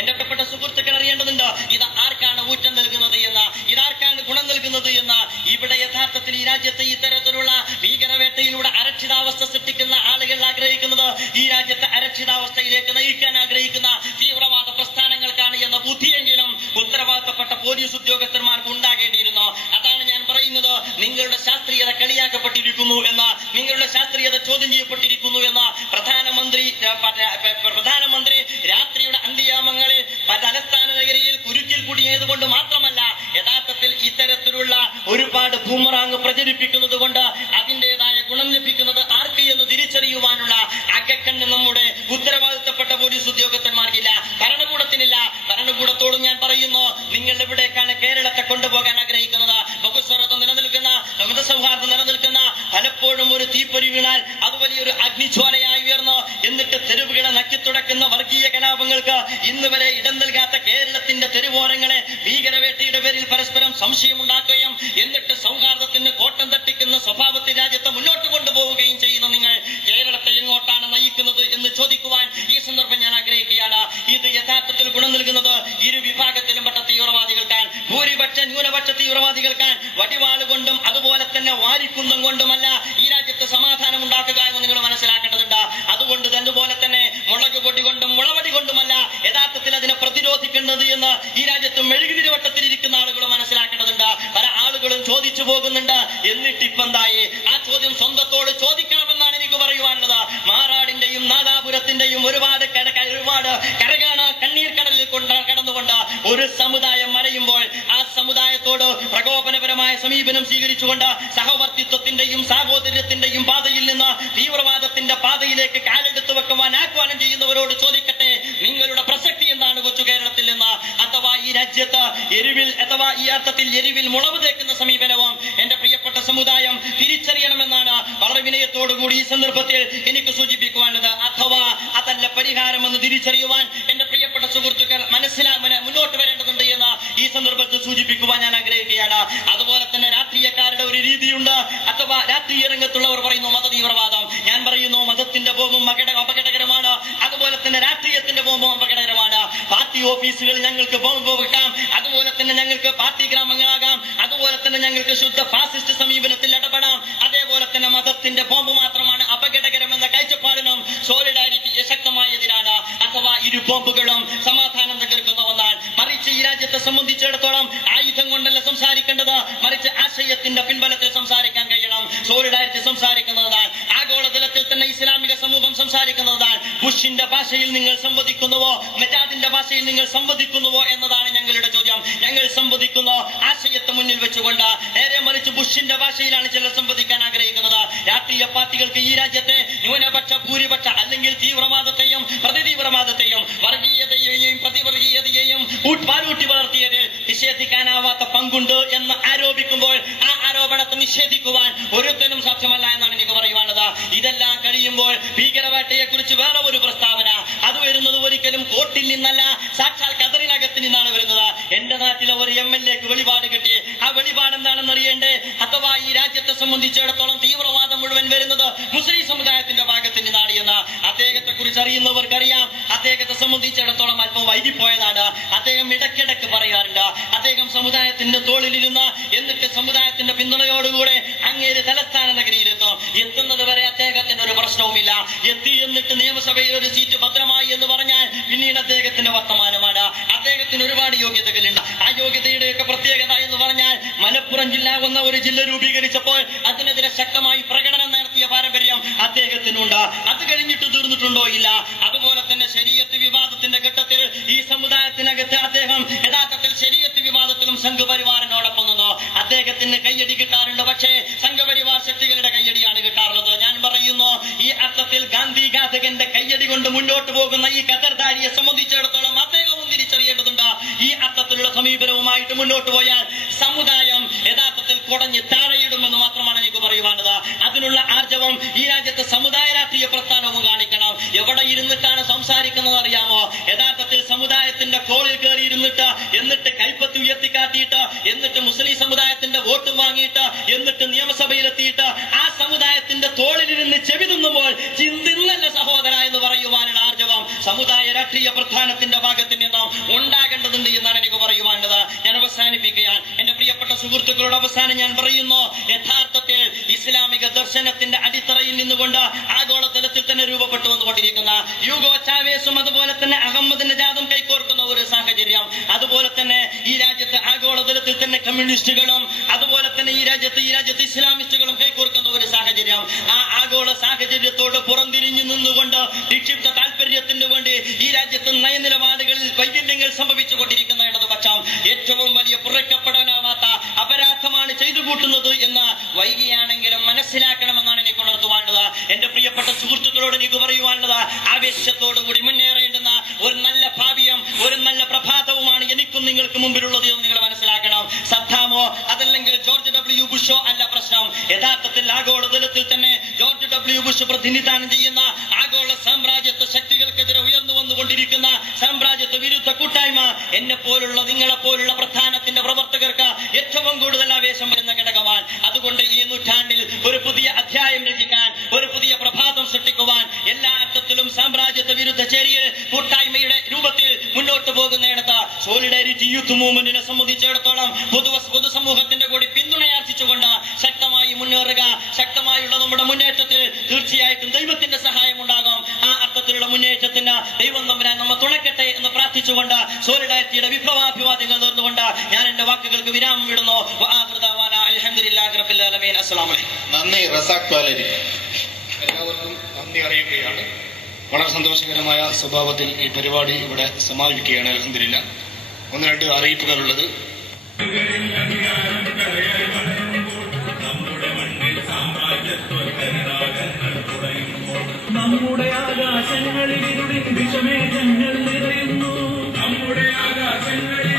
എന്റെ പ്രിയപ്പെട്ട സുഹൃത്തുക്കൾ അറിയേണ്ടതുണ്ട്, ഇത് ആർക്കാണ് ഊറ്റം നൽകുന്നത് എന്ന്, ഇതാർക്കാണ് ഗുണം നൽകുന്നത് എന്ന്. ഇവിടെ യഥാർത്ഥത്തിൽ ഈ രാജ്യത്ത് ഇത്തരത്തിലുള്ള ഭീകരവേട്ടയിലൂടെ അരക്ഷിതാവസ്ഥ സൃഷ്ടിക്കുന്ന ആളുകൾ ആഗ്രഹിക്കുന്നത് ഈ രാജ്യത്തെ അരക്ഷിതാവസ്ഥയിലേക്ക് നയിക്കാൻ ആഗ്രഹിക്കുന്ന തീവ്രവാദ പ്രസ്ഥാനങ്ങൾക്കാണ് എന്ന ബുദ്ധിയെങ്കിലും ഉത്തരവാദിത്തപ്പെട്ട പോലീസ് ഉദ്യോഗസ്ഥന്മാർക്ക് ഉണ്ടാകേണ്ടിയിരുന്നു. അതാണ് ഞാൻ പറയുന്നത്. നിങ്ങളുടെ ശാസ്ത്രീയത കളിയാക്കപ്പെട്ടിരിക്കുന്നു എന്ന്, നിങ്ങളുടെ ശാസ്ത്രീയത ചോദ്യം ചെയ്യപ്പെട്ടിരിക്കുന്നു എന്ന് പ്രധാനമന്ത്രി രാത്രിയുടെ അന്ത്യയാമങ്ങളിൽ തലസ്ഥാന നഗരിയിൽ കുരുക്കിൽ കുടുങ്ങിയതുകൊണ്ട് മാത്രമല്ല, യഥാർത്ഥത്തിൽ ഇത്തരത്തിലുള്ള ഒരുപാട് ബൂമറാങ് പ്രചരിപ്പിക്കുന്നത് കൊണ്ട് അതിന്റേതായ ഗുണം ലഭിക്കുന്നത് ആർക്ക് എന്ന് തിരിച്ചറിയുവാനുള്ള അകക്കണ്ണ് നമ്മുടെ ഉത്തരവാദിത്തപ്പെട്ട പോലീസ് ഉദ്യോഗസ്ഥന്മാർക്കില്ല, ഭരണകൂടത്തിനില്ല. ഭരണകൂടത്തോടും ഞാൻ പറയുന്നു, നിങ്ങൾ എവിടേക്കാണ് കേരളത്തെ കൊണ്ടുപോകാൻ ആഗ്രഹിക്കുന്നത്? ബഹുസ്വരത്വം നിലനിൽക്കുന്ന, മതസൗഹാർദ്ദം നിലനിൽക്കുന്ന, പലപ്പോഴും ഒരു തീപ്പൊരി വീണാൽ അത് വലിയൊരു അഗ്നിജ്വാലയായി ഉയർന്നു എന്നിട്ട് തെരുവുകളെ നക്കിത്തുടക്കുന്ന വർഗീയ കലാപങ്ങൾക്ക് ഇന്ന് വരെ ഇടം നൽകാത്ത കേരളത്തിന്റെ തെരുവോരങ്ങളെ ഭീകരവേട്ടയുടെ പേരിൽ പരസ്പരം സംശയമുണ്ടാക്കുകയും എന്നിട്ട് സൗഹാർദ്ദത്തിന് കോട്ടം തട്ടിക്കുന്ന സ്വഭാവത്തിൽ രാജ്യത്തെ മുന്നോട്ട് കൊണ്ടുപോവുകയും ചെയ്യുന്ന നിങ്ങൾ കേരളത്തെ എങ്ങോട്ടാണ് നയിക്കുന്നത് എന്ന് ചോദിക്കുവാൻ ഈ സന്ദർഭം ഞാൻ ആഗ്രഹിക്കുകയാണ്. ഇത് യഥാർത്ഥത്തിൽ ഗുണം നൽകുന്നത് ഇരു വിഭാഗത്തിലും പെട്ട തീവ്രവാദികൾക്കാൻ, ഭൂരിപക്ഷ ന്യൂനപക്ഷ തീവ്രവാദികൾക്കാൻ വടിവാളുകൊണ്ടും അതുപോലെ തന്നെ വാരിക്കുന്തം കൊണ്ടുമല്ല ഈ രാജ്യത്ത് സമാധാനം ഉണ്ടാക്കുക എന്ന് നിങ്ങൾ മനസ്സിലാക്കേണ്ടതുണ്ട്. അതുകൊണ്ട് അതുപോലെ തന്നെ മുളക് പൊടി കൊണ്ടും മുളവടി കൊണ്ടുമല്ല യഥാർത്ഥത്തിൽ അതിനെ പ്രതിരോധിക്കേണ്ടത് എന്ന് ഈ രാജ്യത്ത് മെഴുകുതിരിവട്ടത്തിലിരിക്കുന്ന ആളുകൾ മനസ്സിലാക്കേണ്ടതുണ്ട്. പല ആളുകളും ചോദിച്ചു പോകുന്നുണ്ട്, എന്നിട്ടിപ്പെന്തായി? ആ ചോദ്യം സ്വന്തത്തോട് ചോദിക്കണമെന്നാണ് എനിക്ക് പറയുവാനുള്ളത്. മാറാടിന്റെയും നാദാപുരത്തിന്റെയും ഒരുപാട് കരകാണ കണ്ണീർ കടലിൽ കടന്നുകൊണ്ട് ഒരു സമുദായം മറയുമ്പോൾ ആ സമുദായത്തോട് പ്രകോപനപരമായ സമീപനം സ്വീകരിച്ചുകൊണ്ട് സഹവർത്തിത്വത്തിന്റെയും സാഹോദര്യത്തിന്റെയും പാതയിൽ നിന്ന് തീവ്രവാദത്തിന്റെ പാതയിലേക്ക് കാലെടുത്തു വെക്കുവാൻ ആഹ്വാനം ചെയ്യുന്നവരോട് ചോദിക്കട്ടെ, നിങ്ങളുടെ പ്രസക്തി എന്താണ് കൊച്ചു കേരളത്തിൽ നിന്ന്? അഥവാ ഈ രാജ്യത്ത് ഈ അർത്ഥത്തിൽ എരിവിൽ മുളവ് തേക്കുന്ന സമീപനവും എന്റെ പ്രിയപ്പെട്ട സമുദായം തിരിച്ചറിയണമെന്നാണ് വളരെ വിനയത്തോടുകൂടി ഈ സന്ദർഭത്തിൽ എനിക്ക് സൂചിപ്പിക്കുവാനുള്ളത്. അഥവാ അതല്ല പരിഹാരമെന്ന് തിരിച്ചറിയുവാൻ എന്റെ പ്രിയപ്പെട്ട സുഹൃത്തുക്കൾ മുന്നോട്ട് വരേണ്ടതുണ്ട് എന്ന് ഈ സന്ദർഭത്തിൽ സൂചിപ്പിക്കുവാൻ ഞാൻ ആഗ്രഹിക്കുകയാണ്. അതുപോലെ തന്നെ രാഷ്ട്രീയക്കാരുടെ ഒരു രീതിയുണ്ട്, അഥവാ രാഷ്ട്രീയ രംഗത്തുള്ളവർ പറയുന്നു മത തീവ്രവാദം. ഞാൻ പറയുന്നു മതത്തിന്റെ ബോംബും അപകടകരമാണ്, അതുപോലെ തന്നെ രാഷ്ട്രീയത്തിന്റെ ബോംബും അപകടകരമാണ്. ഓഫീസുകളിൽ ഞങ്ങൾക്ക് ബോംബ് വെക്കാം, അതുപോലെ തന്നെ ഞങ്ങൾക്ക് പാർട്ടി ഗ്രാമങ്ങളാകാം, അതുപോലെ തന്നെ ഞങ്ങൾക്ക് ശുദ്ധ ഫാസിസ്റ്റ് സമീപനത്തിൽ ഇടപെടാം, അതേപോലെ തന്നെ മതത്തിന്റെ ബോംബ് മാത്രമാണ് അപകടകരമെന്ന കാഴ്ചപ്പാടിനും സോളിഡാരിറ്റി ശക്തമായ എതിരാണ്. അഥവാ ഇരു ബോംബുകളും സമാധാനം തകർക്കുന്ന ഒന്നാണ്. മറിച്ച് ഈ രാജ്യത്തെ സംബന്ധിച്ചിടത്തോളം ആയുധം കൊണ്ടല്ല സംസാരിക്കേണ്ടത്, മറിച്ച് ആശയത്തിന്റെ പിൻബലത്തിൽ സംസാരിക്കാൻ കഴിയണം. സോളിഡാരിറ്റി സംസാരിക്കുന്നതാണ്, ആഗോളതലത്തിൽ തന്നെ ഇസ്ലാമിക സമൂഹം സംസാരിക്കുന്നതാണ്. ബുഷിന്റെ ഭാഷയിൽ നിങ്ങൾ സംവദിക്കുന്നുവോ, മെജാദിന്റെ ഭാഷയിൽ നിങ്ങൾ സംവദിക്കുന്നുവോ എന്നതാണ് ഞങ്ങളുടെ ചോദ്യം. ഞങ്ങൾ സംവദിക്കുന്നു ആശയത്തെ മുന്നിൽ വെച്ചുകൊണ്ട്. നേരെ മറിച്ച് ബുഷിന്റെ ഭാഷയിലാണ് ചിലർ സംവദിക്കാൻ ആഗ്രഹിക്കുന്നത്. രാഷ്ട്രീയ പാർട്ടികൾക്ക് ഈ രാജ്യത്തെ ന്യൂനപക്ഷ ഭൂരിപക്ഷ അല്ലെങ്കിൽ തീവ്രവാദത്തെയും പ്രതിതീവ്രവാദത്തെയും വർഗീയതയെയും പ്രതിവർഗീയതയെയും പാലൂട്ടി വളർത്തിയതിൽ നിഷേധിക്കാനാവാത്ത പങ്കുണ്ട് എന്ന് ആരോപിക്കുമ്പോൾ ആ ആരോപണത്തെ നിഷേധിക്കുവാൻ ഒരുത്തനും സാധ്യമല്ല എന്നാണ് എനിക്ക് പറയുവാനുള്ളത്. ഇതെല്ലാം കഴിയുമ്പോൾ ഭീകരവേട്ടയെ കുറിച്ച് വേറെ ഒരു പ്രസ്താവന, അത് വരുന്നത് ഒരിക്കലും കോർട്ടിൽ നിന്നല്ല, സാക്ഷാൽ ഖദറിനകത്ത് നിന്നാണ് വരുന്നത്. എന്റെ നാട്ടിലെ ഒരു MLA-ക്ക് വെളിപാട് കിട്ടി. ആ വെളിപാട് എന്താണെന്ന് അറിയണ്ടേ? അഥവാ ഈ രാജ്യത്തെ സംബന്ധിച്ചിടത്തോളം തീവ്രവാദം മുഴുവൻ വരുന്നത് മുസ്ലിം സമുദായത്തിന്റെ ഭാഗത്ത് നിന്നാണ് എന്ന് അദ്ദേഹത്തെ കുറിച്ച് അറിയുന്നവർക്കറിയാം. അദ്ദേഹത്തെ സംബന്ധിച്ചിടത്തോളം അല്പം വൈകിപ്പോയതാണ്. അദ്ദേഹം ഇടയ്ക്കിടയ്ക്ക് പറയാറുണ്ട്, അദ്ദേഹം സമുദായത്തിന്റെ തോളിലിരുന്ന് എന്നിട്ട് സമുദായത്തിന്റെ പിന്തുണയോടുകൂടെ അങ്ങേര് തലസ്ഥാന നഗരിയിലെത്തും. എത്തുന്നത് വരെ അദ്ദേഹത്തിന് ഒരു പ്രശ്നവുമില്ല. എത്തി എന്നിട്ട് നിയമസഭയിൽ ഒരു സീറ്റ് ഭദ്രമായി എന്ന് പറഞ്ഞാൽ പിന്നീട് അദ്ദേഹത്തിന്റെ വർത്തമാനമാണ്. അദ്ദേഹത്തിന് ഒരുപാട് യോഗ്യതകളുണ്ട്. ആ യോഗ്യതയുടെയൊക്കെ പ്രത്യേകത എന്ന് പറഞ്ഞാൽ മലപ്പുറം ജില്ല എന്ന ഒരു ജില്ല രൂപീകരിച്ചപ്പോൾ അതിനെതിരെ ശക്തമായി പ്രകടനം നടത്തിയ പാരമ്പര്യം അദ്ദേഹത്തിനുണ്ട്. അത് കഴിഞ്ഞിട്ട് തീർന്നിട്ടുണ്ടോ? ഇല്ല. അതുപോലെ തന്നെ ശരീഅത്ത് വിവാദത്തിന്റെ ഘട്ടത്തിൽ ഈ സമുദായത്തിനകത്ത് അദ്ദേഹം യഥാർത്ഥത്തിൽ ശരീഅത്ത് വിവാദത്തിലും സംഘപരിവാറിനോടൊപ്പം നിന്നു. അദ്ദേഹത്തിന് കയ്യടി കിട്ടാറുണ്ട്, പക്ഷേ സംഘപരിവാർ ശക്തികളുടെ കയ്യടിയാണ് കിട്ടാറുള്ളത്. ഞാൻ പറയുന്നു, ഈ അർത്ഥത്തിൽ ഗാന്ധി ഘാതകന്റെ കയ്യടി കൊണ്ട് മുന്നോട്ട് പോകുന്ന ഈ ഖദർദാരിയെ സംബന്ധിച്ചിടത്തോളം അദ്ദേഹവും തിരിച്ചറിയേണ്ടതുണ്ട്. ഈ അർത്ഥത്തിലുള്ള സമീപനവുമായിട്ട് മുന്നോട്ട് പോയാൽ സമുദായം യഥാർത്ഥത്തിൽ കുടഞ്ഞ് താഴെയിടുമെന്ന് മാത്രമാണ് എനിക്ക് പറയുവാനുള്ളത്. അതിനുള്ള ആർജവം ഈ രാജ്യത്തെ സമുദായ രാഷ്ട്രീയ പ്രസ്ഥാനവും കാണിക്കണം. എവിടെ ഇരുന്നിട്ടാണ് സംസാരിക്കുന്നത് അറിയാമോ? യഥാർത്ഥത്തിൽ സമുദായത്തിന്റെ കോളിൽ കയറി ഇരുന്നിട്ട്, എന്നിട്ട് കൈപ്പത്തി ഉയർത്തിക്കാട്ടിയിട്ട്, എന്നിട്ട് മുസ്ലിം സമുദായത്തിന്റെ വോട്ട് വാങ്ങിയിട്ട്, എന്നിട്ട് നിയമസഭയിലെത്തിയിട്ട് ആ സമുദായത്തിന്റെ തോളിലിരുന്ന് ചെവി തിന്നുമ്പോൾ ചിന്തിന്നല്ല സഹോദര എന്ന് പറയുവാനുള്ള ആർജവം സമുദായ രാഷ്ട്രീയ പ്രസ്ഥാനത്തിന്റെ ഭാഗത്ത് നിന്നും ഉണ്ടാകേണ്ടതുണ്ട് എന്നാണ് എനിക്ക് പറയുവാനുള്ളത്. ഞാൻ അവസാനിപ്പിക്കുകയാണ്. എന്റെ പ്രിയപ്പെട്ട സുഹൃത്തുക്കളോട് അവസാനം ഞാൻ പറയുന്നു, യഥാർത്ഥത്തിൽ ഇസ്ലാമിക ദർശനത്തിന്റെ അടിത്തറയിൽ നിന്നുകൊണ്ട് ആഗോളതലത്തിൽ തന്നെ രൂപപ്പെട്ടു വന്നുകൊണ്ടിരിക്കുന്ന യൂഗോ ചാവേസും അതുപോലെ തന്നെ അഹമ്മദ് നജാദും കൈകോർക്കുന്ന ഒരു സാഹചര്യം, അതുപോലെ തന്നെ ഈ രാജ്യത്ത് ആഗോളതലത്തിൽ തന്നെ കമ്മ്യൂണിസ്റ്റുകളും അതുപോലെ തന്നെ ഈ രാജ്യത്ത് ഇസ്ലാമിസ്റ്റുകളും കൈകോർക്കുന്ന ഒരു സാഹചര്യം, ആ ആഗോള സാഹചര്യത്തോട് പുറംതിരിഞ്ഞു നിന്നുകൊണ്ട് നിക്ഷിപ്ത താല്പര്യത്തിന് വേണ്ടി ഈ രാജ്യത്ത് നയനിലപാടുകളിൽ വൈകല്യങ്ങൾ സംഭവിച്ചുകൊണ്ടിരിക്കുന്ന ഇടതുപക്ഷം ഏറ്റവും വലിയ പുറക്കപ്പെടാനാവാത്ത അപരാധമാണ് ചെയ്തു കൂട്ടുന്നത് എന്ന് വൈകിയാണെങ്കിലും മനസ്സിലാക്കണമെന്നാണ് എനിക്ക് ഉണർത്തുവാനുള്ളത്. എന്റെ പ്രിയപ്പെട്ട സുഹൃത്തുക്കളോട് എനിക്ക് പറയുവാനുള്ളത്, ആവേശത്തോടുകൂടി മുന്നേറേണ്ടുന്ന ഒരു നല്ല ഭാവിയും ഒരു നല്ല പ്രഭാതവുമാണ് എനിക്കും നിങ്ങൾക്ക് മുമ്പിലുള്ളത് എന്ന് നിങ്ങൾ മനസ്സിലാക്കണം. സദ്ദാമോ അതല്ലെങ്കിൽ ജോർജ് W. ബുഷോ അല്ല പ്രശ്നം. യഥാർത്ഥത്തിൽ ആഗോളതലത്തിൽ തന്നെ ജോർജ് W. ബുഷ് പ്രതിനിധാനം ചെയ്യുന്ന ആഗോള സാമ്രാജ്യത്വ ശക്തികൾക്കെതിരെ ഉയർന്നു വന്നുകൊണ്ടിരിക്കുന്ന സാമ്രാജ്യത്വ വിരുദ്ധ കൂട്ടായ്മ എന്നെ പോലുള്ള നിങ്ങളെപ്പോലുള്ള പ്രധാനത്തിന്റെ പ്രവർത്തകർക്ക് ഏറ്റവും കൂടുതൽ ആവേശം വരുന്ന ഘടകമാണ്. അതുകൊണ്ട് ഈ നൂറ്റാണ്ടിൽ ഒരു പുതിയ അധ്യായം രചിക്കാൻ, ഒരു പുതിയ പ്രഭാതം സൃഷ്ടിക്കുവാൻ, എല്ലാ അർത്ഥത്തിലും സാമ്രാജ്യത്വ വിരുദ്ധ ചേരിയിൽ കൂട്ടായ്മയുടെ രൂപത്തിൽ മുന്നോട്ട് പോകുന്നിടത്ത് സോളിഡാരിറ്റി യൂത്ത് മൂവ്മെന്റിനെ സംബന്ധിച്ചിടത്തോളം പൊതുസമൂഹത്തിന്റെ കൂടി പിന്തുണയാർജിച്ചുകൊണ്ട് ശക്തമായി മുന്നേറുക. ശക്തമായുള്ള നമ്മുടെ മുന്നേറ്റത്തിൽ തീർച്ചയായിട്ടും ദൈവത്തിന്റെ സഹായം ഉണ്ടാകും. ആ അർത്ഥത്തിലുള്ള മുന്നേറ്റത്തിന് ദൈവം തമ്പുരാൻ നമ്മെ തുണക്കട്ടെ എന്ന് പ്രാർത്ഥിച്ചുകൊണ്ട് സോളിഡാരിറ്റിയുടെ വിപ്ലവാഭിവാദ്യങ്ങൾ നേർന്നുകൊണ്ട് ഞാൻ എന്റെ വാക്കുകൾക്ക് വിരാമം ഇടുന്നു. നന്ദി റസാഖ് പാലേരി. എല്ലാവർക്കും നന്ദി അറിയുകയാണ്. വളരെ സന്തോഷകരമായ സ്വഭാവത്തിൽ ഈ പരിപാടി ഇവിടെ സമാപിക്കുകയാണ്. അൽഹംദുലില്ലാ. 1-2 അറിയിപ്പുകളുള്ളത്. നമ്മുടെ ആകാശങ്ങളിൽ വിഷമേഘങ്ങൾ നിറയുന്നു. നമ്മുടെ ആകാശങ്ങളിൽ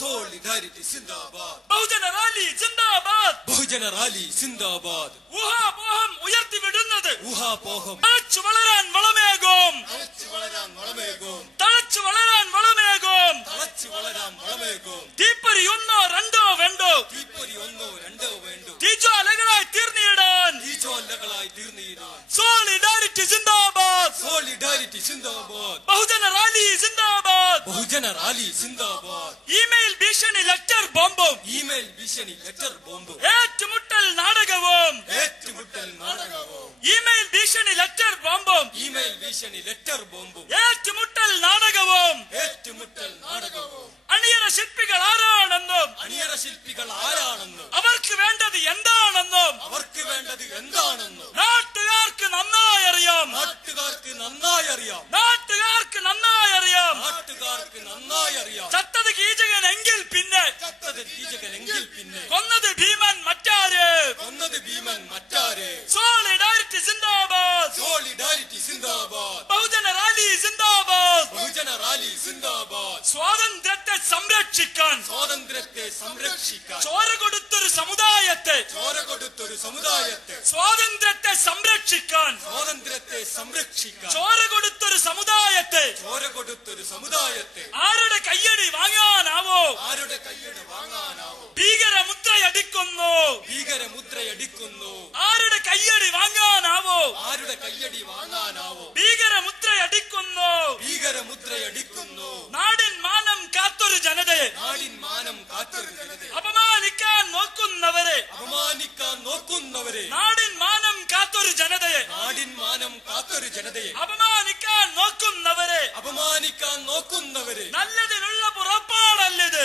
Solidarity Zindabad. ബഹുജന റാലി ജിന്ദാബാദ്. ബഹുജന റാലി സിന്ദാബാദ്. ഊഹാപോഹം ഉയർത്തിവിടുന്നത് ഊഹാപോഹം തഴച്ചു വളരാൻ വളമേകും. തളച്ചു വളരാൻ വളമേകും. തഴച്ചു വളരാൻ വളമേകും. തളച്ചു വളരാൻ വളമേകും. തീപ്പൊരി ഒന്നോ രണ്ടോ വേണ്ടോ. തീപ്പൊരി ഒന്നോ രണ്ടോ വേണ്ടോ. തീജ്വാലകളായി തീർന്നിടാൻ. തീജ്വാലകളായി തീർന്നിടാൻ. സോളിഡാരിറ്റി ജിന്ദാബാദ്. സോളിഡാരിറ്റി സിന്ദാബാദ്. ബഹുജന റാലി ജിന്ദാബാദ്. ബഹുജന റാലി സിന്ദാബാദ്. ഇമെയിൽ ഭീഷണി ലെറ്റർ ബോംബും. ഇമെയിൽ ഭീഷണി ലെറ്റർ ബോംബും. ഏറ്റുമുട്ടൽ നാടകവും. ഏറ്റുമുട്ടൽ നാടകവും. ഇമെയിൽ ഭീഷണി ലെറ്റർ ബോംബും. ഇമെയിൽ ഭീഷണി ലെറ്റർ ബോംബും. ഏറ്റുമുട്ടൽ നാടകവും. ഏറ്റുമുട്ടൽ നാടകവും. അണിയറ ശില്പികൾ ആരാണെന്നും അണിയറ ശില്പികൾ ആരാണെന്നും അവർക്ക് വേണ്ടത് എന്താണെന്നും അവർക്ക് വേണ്ടത് എന്താണെന്നും നാട്ടുകാർക്ക് നന്നായി അറിയാം. നാട്ടുകാർക്ക് നന്നായി അറിയാം. നാട്ടുകാർക്ക് നന്നായി അറിയാം. നാട്ടുകാർക്ക് നന്നായി അറിയാം. ചത്തത് കീചകനെങ്കിൽ പിന്നെ ചത്തത് കീചകനെങ്കിൽ പിന്നെ കൊന്നത് ഭീമൻ മറ്റാര്. കൊന്നത് ഭീമൻ മറ്റാര്. സോളിഡാരിറ്റി സിന്ദാബാദ്. സോളിഡാരിറ്റി സിന്ദാബാദ്. ബഹുജന റാലി സിന്ദാബാദ്. ബഹുജന റാലി സിന്ദാബാദ്. സ്വാതന്ത്ര്യത്തെ സംരക്ഷിക്കാൻ സ്വാതന്ത്ര്യത്തെ സംരക്ഷിക്കാൻ ചോര കൊടുത്തൊരു സമുദായത്തെ ചോര കൊടുത്തൊരു സമുദായത്തെ സ്വാതന്ത്ര്യത്തെ സംരക്ഷിക്കാൻ സ്വാതന്ത്ര്യത്തെ സംരക്ഷിക്കാൻ ചോര കൊടുത്തൊരു സമുദായത്തെ ചോര കൊടുത്തൊരു സമുദായത്തെ ആരുടെ കയ്യടി വാങ്ങാനാവോ. ആരുടെ കയ്യടി വാങ്ങാനാവോ. ഭീകരമുദ്രയടിക്കുന്നു. ഭീകരമുദ്രയടിക്കുന്നു. ആരുടെ കയ്യടി വാങ്ങാനാവോ. ആരുടെ കയ്യടി വാങ്ങാനാവോ. ഭീകരമുദ്രയടിക്കുന്നു. ഭീകരമുദ്രയടിക്കുന്നു. നാടിൻ മാനം കാത്തൊരു ജനതയെ നാടിൻ മാനം കാത്തൊരു ജനതയെ അപമാനിക്കാൻ നോക്കുന്നവരെ അപമാനിക്കാൻ നോക്കുന്നവരെ നാടിൻ മാനം കാത്തൊരു ജനതയെ നാടിൻ മാനം കാത്തൊരു ജനതയെ അപമാനിക്കാൻ നോക്കുന്നവരെ അപമാനിക്കാൻ നോക്കുന്നവരെ നല്ലതിനുള്ള പുറപ്പാടല്ലിത്.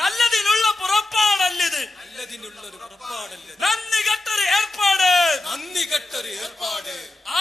നല്ലതിനുള്ള പുറപ്പാടല്ലിത്. നല്ലതിനുള്ളൊരു പുറപ്പാടല്ല. നന്ദി കെട്ടൊരു ഏർപ്പാട്. നന്ദി കെട്ടൊരു ഏർപ്പാട്.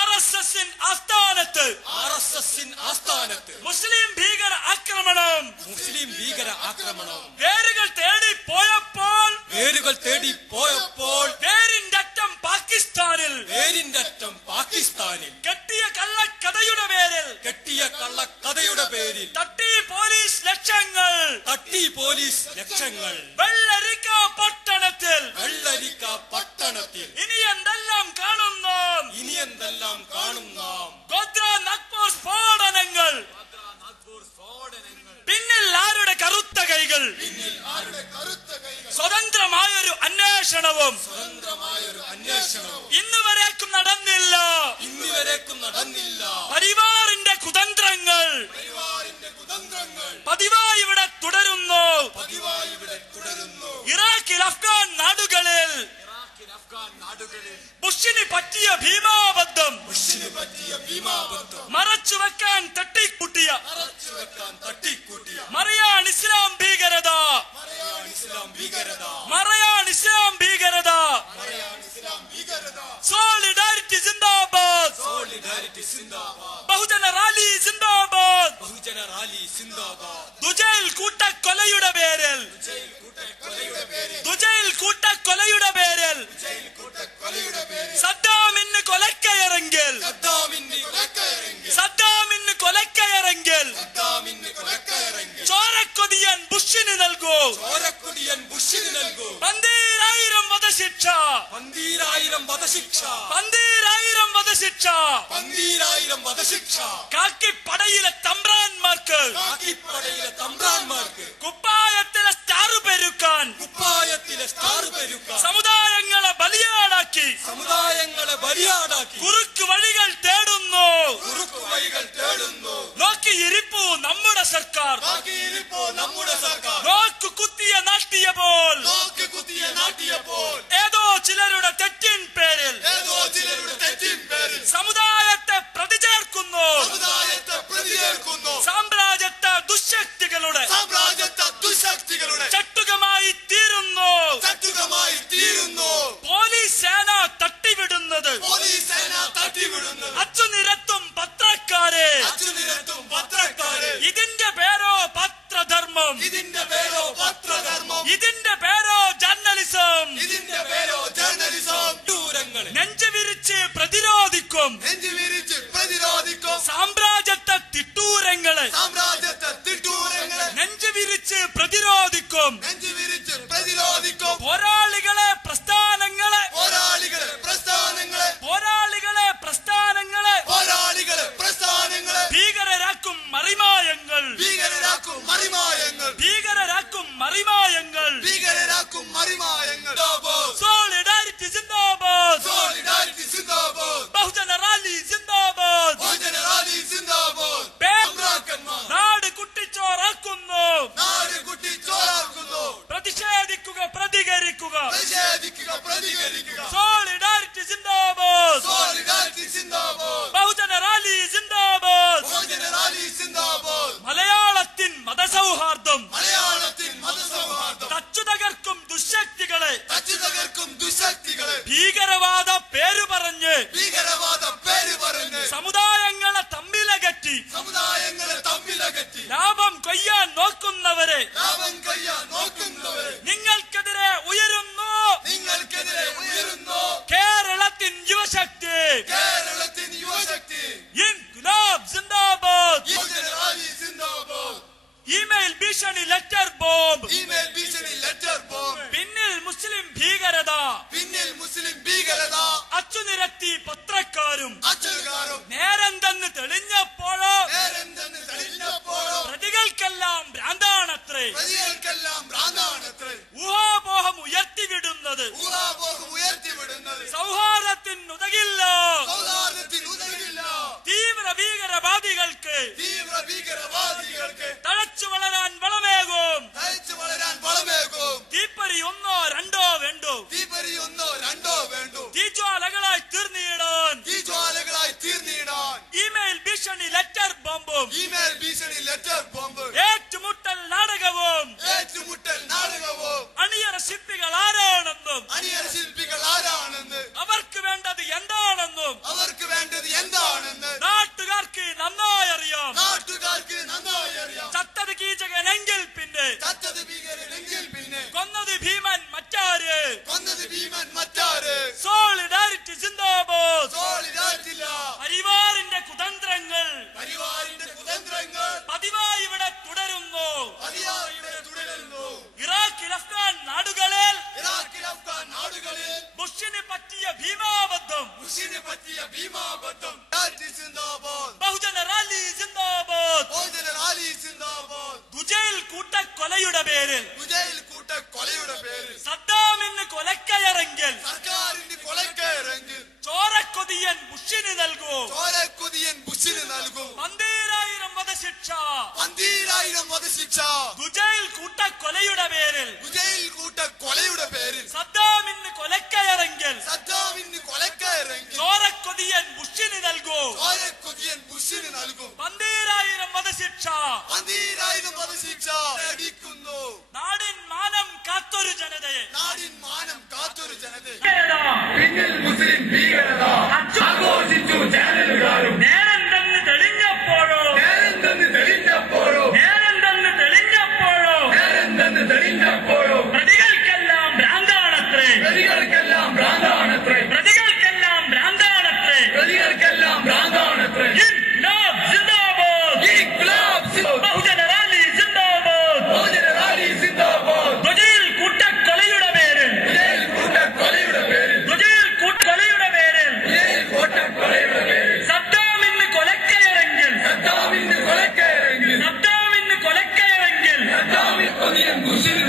RSS ആസ്ഥാനത്ത് RSS ആസ്ഥാനത്ത് മുസ്ലിം ഭീകര ആക്രമണം. മുസ്ലിം ഭീകര ആക്രമണം. വേരുകൾ തേടി പോയപ്പോൾ വേരുകൾ തേടി പോയപ്പോൾ വേരിന്റെ അറ്റം പാകിസ്ഥാനിൽ വേരിന്റെ അറ്റം പാകിസ്ഥാനിൽ കെട്ടിയ കള്ളക്കഥയുടെ പേരിൽ കെട്ടിയ കള്ളക്കഥയുടെ പേരിൽ തട്ടി പോലീസ് ലക്ഷങ്ങൾ. തട്ടി പോലീസ് ലക്ഷങ്ങൾ. വെള്ളരിക്ക പട്ടണത്തിൽ വെള്ളരിക്ക പട്ടണത്തിൽ ഇനി എന്തെല്ലാം കാണുന്നു. ഇനി എന്തെല്ലാം കാണും നാം. ഗോത്ര നാഗ്പൂർ സ്ഫോടനങ്ങൾ. പിന്നിൽ ആരുടെ കറുത്ത കൈകൾ. പിന്നിൽ ആരുടെ കറുത്ത കൈകൾ. സ്വതന്ത്രമായൊരു അന്വേഷണവും സ്വതന്ത്രമായൊരു അന്വേഷണവും ഇന്നുവരേക്കും നടന്നില്ല. ഇന്നുവരേക്കും നടന്നില്ല. പരിവാറിന്റെ കുതന്ത്രങ്ങൾ പരിവാറിന്റെ കുതന്ത്രങ്ങൾ പതിവായി ഇവിടെ തുടരുന്നു. പതിവായി ഇവിടെ തുടരുന്നു. ഇറാഖിൽ അഫ്ഗാൻ നാടുകളിൽ അഫ്ഗാൻ നാടുകളിൽ ബുഷിന് പറ്റിയ ഭീമാബദ്ധം ബുഷിന് പറ്റിയ ഭീമാബദ്ധം മറച്ചുവെക്കാൻ തട്ടിക്കൂട്ടിയ മറച്ചുവെക്കാൻ തട്ടിക്കൂട്ടിയ മറയാൻ ഇസ്ലാം ഭീകരത. മറയാൻ ഇസ്ലാം ഭീകരത. മറയാൻ ഇസ്ലാം ഭീകരത. മറയാൻ ഇസ്ലാം ഭീകരത. സോളിഡാരിറ്റി സിന്ദാബാദ്. സോളിഡാരിറ്റി സിന്ദാബാദ്. ബഹുജന റാലി സിന്ദാബാദ്. ബഹുജന റാലി സിന്ദാബാദ്. ദുജൈൽ കൂട്ടക്കൊലയുടെ പേരിൽ ജയിൽ കൂട്ടക്കൊലയുടെ പേരിൽ ദുജൈൽ കൂട്ടക്കൊലയുടെ പേരിൽ ജയിൽ കൂട്ടക്കൊലയുടെ പേരിൽ സദ്ദാമിന് കൊലക്കയറെങ്കിൽ സദ്ദാമിന് കൊലക്കയറെങ്കിൽ സദ്ദാമിന് കൊലക്കയറെങ്കിൽ സദ്ദാമിന് കൊലക്കയറെങ്കിൽ ചോരക്കൊതിയൻ ബുഷിന് നൽകൂ. ചോരക്കൊടിയൻ ബുഷിന് നൽകൂ. 12000 വധശിക്ഷ. 12000 വധശിക്ഷ. 12000 വധശിക്ഷ. 12000 വധശിക്ഷ. കാക്കിപ്പടയിലെ തമ്പ്രാന്മാർക്ക് കാക്കിപ്പടയിലെ തമ്പ്രാന്മാർക്ക് കുപ്പായത്തിലെ സ്റ്റാർ പെരുക്കാൻ കുപ്പായത്തിലെ സ്റ്റാർ പെരുക്കാൻ സമുദായങ്ങളെ ബലിയാടാക്കി സമുദായങ്ങളെ ബലിയാടാക്കി കുറുക്ക് വഴികൾ തേടുന്നു. കുറുക്കു വഴികൾ തേടുന്നു. നോക്കിയിരിപ്പൂ നമ്മുടെ സർക്കാർ. നോക്കിയിരിപ്പോ നമ്മുടെ സർക്കാർ. നോക്കു കുത്തിയ നാട്ടിയപ്പോൾ നോക്കി കുത്തിയ നാട്ടിയപ്പോൾ ഏതോ ചിലരുടെ തെറ്റിൻ പേരിൽ ഏതോ ചിലരുടെ തെറ്റിൻ പേരിൽ സമുദായത്തെ പ്രതിചേർക്കുന്നു. സമുദായത്തെ പ്രതിയേർക്കുന്നു. സാമ്രാജ്യത്തെ ദുശക്തികളുടെ സാമ്രാജ്യത്തെ ദുശക്തികളുടെ ചട്ടുകമായി തീരുന്നു. ചട്ടുകമായി തീരുന്നു. പത്രധർമ്മം, ഇതിന്റെ പേരോ പത്രധർമ്മം, ഇതിന്റെ പേരോ ജേർണലിസം, ഇതിന്റെ പേരോ ജേർണലിസം. നെഞ്ചു വിരിച്ച് പ്രതിരോധിക്കും, നെഞ്ചു വിരിച്ച് പ്രതിരോധിക്കും സാമ്രാജ്യത്തെ തിട്ടൂരങ്ങളെ, സാമ്രാജ്യത്തെ തിട്ടൂരങ്ങളെ. നെഞ്ചു വിരിച്ച് പ്രതിരോധിക്കും, നെഞ്ചു വിരിച്ച് പ്രതിരോധിക്കും പോരാളികളെ പ്രസ്ഥാനങ്ങളെ, പോരാളികളെ പ്രസ്ഥാനങ്ങളെ, പോരാളികളെ പ്രസ്ഥാനങ്ങളെ, പോരാളികളെ പ്രസ്ഥാനങ്ങളെ. ഭീകരരാക്കും മറിമായങ്ങൾ, ഭീകരരാക്കും മറിമായങ്ങൾ, ഭീകരരാക്കും മറിമായങ്ങൾ, ഭീകരരാക്കും മറിമായങ്ങൾ. സോളിഡാരിറ്റി സിന്ദാബാദ്, സോളിഡാരിറ്റി സിന്ദാബാദ്, ബഹുജന റാലി സിന്ദാബാദ്, ബഹുജന റാലി സിന്ദാബാദ്. സമ്രാക്കന്മാർ നാട് കുട്ടിച്ചോറാക്കുന്നു, നാട് കുട്ടി ചോറാക്കുന്നു. പ്രതിഷേധിക്കുക, പ്രതികരിക്കുക, പ്രതിഷേധിക്കുക, പ്രതികരിക്കുക. സോളിഡാരിറ്റി സിന്ദാബാദ്, സോളിഡാരിറ്റി സിന്ദാബാദ്, ബഹുജന റാലി സിന്ദാബാദ്. ബഹുജന റാലി സിന്ദാബാദ്. മലയാളത്തിൻ മതസൗഹാർദ്ദം മലയാളത്തിൽ മതസൗഹാർദ്ദം തച്ചു തകർക്കും ദുശക്തികളെ, തച്ചു തകർക്കും ദുശക്തികളെ. ഭീകരവാദ പേരു പറഞ്ഞ് ഭീകരവാദ പേര് പറഞ്ഞ് സമുദായങ്ങളെ തമ്മിലകറ്റി, സമുദായങ്ങളെ തമ്മിലകറ്റി ലാഭം കൊയ്യാൻ നോക്കുന്നവരെ, ലാഭം കൊയ്യാൻ നോക്കുന്നവരെ നിങ്ങൾക്കെതിരെ ഉയരുന്നു, നിങ്ങൾക്കെതിരെ ഉയരുന്നു കേരളത്തിൻ യുവശക്തി, കേരളത്തിൻ യുവശക്തി. ഇൻക്ലാബ് സിന്ദാബാദ്. ബഹുജന റാലി സിന്ദാബാദ്. ഇമെയിൽ ഭീഷണി, ലെറ്റർ ബോംബ്, ഇമെയിൽ ഭീഷണി, ലെറ്റർ ബോംബ്. പിന്നിൽ മുസ്ലിം ഭീകരത, പിന്നിൽ മുസ്ലിം ഭീകരത, അച്ചുനിരത്തി പത്രക്കാരും അച്ചൽക്കാരും നേരെന്തെന്ന് തെളിഞ്ഞപ്പോഴോ നേരെന്തെന്ന് തെളിഞ്ഞപ്പോഴോ പ്രതികൾക്കെല്ലാം ഭ്രാന്താണത്രേ, പ്രതികൾക്കെല്ലാം ഭ്രാന്താണത്രേ. ഊഹാപോഹം ഉയർത്തിവിടുന്നത്, ഊഹാപോഹം ഉയർത്തിവിടുന്നത് സൗഹാർദ്ദത്തിനുതകില്ല, സൗഹാർദ്ദത്തിന് ഉതകില്ല. തീവ്ര ഭീകരവാദികൾക്ക് തീവ്ര ഭീകരവാദികൾക്ക് തഴച്ചു വളരാൻ വളമേകും, തയ്ച്ചു വളരാൻ വളമേകും. തീപ്പരി ഒന്നോ രണ്ടോ വേണ്ടു, തീപരി ഒന്നോ രണ്ടോ വേണ്ടു, തീജ്വാലകളായി തീർന്നിടാൻ, തീജ്വാലകളായി തീർന്നിടാൻ. ഇമെയിൽ ഭീഷണി, ലെറ്റർ ബോംബും, ഇമെയിൽ ഭീഷണി, ലെറ്റർ ബോംബ്, ഏറ്റുമുട്ടൽ നാടകവും, ഏറ്റുമുട്ടൽ നാടകവും. അണിയറ ശില്പികൾ ആരാണെന്നും അണിയറ ശില്പികൾ ആരാണെന്ന്, അവർക്ക് വേണ്ടത് എന്താണെന്നും അവർക്ക് വേണ്ടത് എന്താണെന്ന് നാട്ടുകാർക്ക് നന്നായി അറിയാം. നാട്ടുകാർക്ക് നന്നായി അറിയാം. ചത്തത് കീചകനെങ്കിൽ പിന്നെ ചത്തത് ഭീകരനെങ്കിൽ പിന്നെ കൊന്നത് ഭീമൻ മറ്റാര്, കൊന്നത് ഭീമൻ മറ്റാര്. സോളിഡാരിറ്റി സിന്ദാബാദ്. സോളിഡാരിറ്റില്ല. പരിവാറിന്റെ കുതന്ത്രങ്ങൾ പരിവാറിന്റെ കുതന്ത്രങ്ങൾ പതിവായി ഇവിടെ തുടരുന്നു. അതിയായി ഇവിടെ തുടരുന്നു. ഇറാഖിൽ, അഫ്ഗാൻ നാടുകളിൽ ഇറാഖിൽ, അഫ്ഗാൻ നാടുകളിൽ ബുഷിന് പറ്റിയ ഭീമാബദ്ധം, ബുഷിന് പറ്റിയ ഭീമാബദ്ധം. റാലി സിന്ദാബാദ്, ബഹുജന റാലി സിന്ദാബാദ്. ബഹുജന റാലി സിന്ദാബാദ്. ദുജയിൽ കൂട്ടക്കൊലയുടെ പേരിൽ, ഉജയിൽ കൂട്ട കൊലയുടെ പേരിൽ സദ്ദാമിന് കൊലക്കയറെങ്കിൽ സർക്കാരിന്റെ കൊലക്കയറെങ്കിൽ ചോരക്കൊതിയൻ ബുഷിന് നൽകൂ, ചോരക്കൊതിയൻ ബുഷിന് നൽകും. 12,000 വധശിക്ഷ. 12,000 വധശിക്ഷ. ദുജയിൽ കൂട്ടക്കൊലയുടെ പേരിൽ, ഉജയിൽ കൂട്ട കൊലയുടെ പേരിൽ സദ്ദാമിന് കൊലക്കയറെങ്കിൽ സദ്ദാമിന് കൊലക്കയറെങ്കിൽ ചോരക്കൊതിയൻ ബുഷിന് നൽകൂ, ചോരക്കൊതിയൻ ബുഷിന് നൽകും. 12,000 വധശിക്ഷ. 12,000 വധശിക്ഷ ലഭിക്കുന്നു. നാടിൻ മാനം കാത്തൊരു ജനതയെ, നാടിൻ മാനം കാത്തൊരു ജനതയെ. പിന്നിൽ മുസ്ലിം ഭീകരത ആഘോഷിച്ചു ചാനലുകാരും. നേരെന്തെന്ന് തെളിഞ്ഞപ്പോഴോ, നേരെന്തെന്ന് തെളിഞ്ഞപ്പോഴോ, നേരെന്തെന്ന് തെളിഞ്ഞപ്പോഴോ, നേരെന്തെന്ന് തെളിഞ്ഞപ്പോഴോ പ്രതികൾക്കെല്ലാം ഭ്രാന്താണത്രേ, പ്രതികൾക്കെല്ലാം ഭ്രാന്താണത്രേ, പ്രതികൾക്കെല്ലാം ഭ്രാന്താണത്രേ, പ്രതികൾക്കെല്ലാം ഭ്രാന്താണത്രേ. ഇൻക്ലാബ് സിന്ദാബാദ്, ഇൻക്ലാബ് സിന്ദാബാദ്, ബഹുജന റാലി സിന്ദാബാദ്, ബഹുജന റാലി സിന്ദാബാദ്. ദുജയിൽ കൂട്ടക്കൊലയുടെ പേരിൽ, ദുജയിൽ കൂട്ടക്കൊലയുടെ പേരിൽ, ദുജയിൽ കൂട്ടക്കൊലയുടെ പേരിൽ, ദുജയിൽ കൂട്ടക്കൊലയുടെ പേരിൽ സദ്ദാമിന് കൊലക്കയറെങ്കിൽ, സദ്ദാമിന് കൊലക്കയറെങ്കിൽ, സദ്ദാമിന് കൊലക്കയറെങ്കിൽ സദ്ദാമിന് കൊതിയൻ ബുഷിന്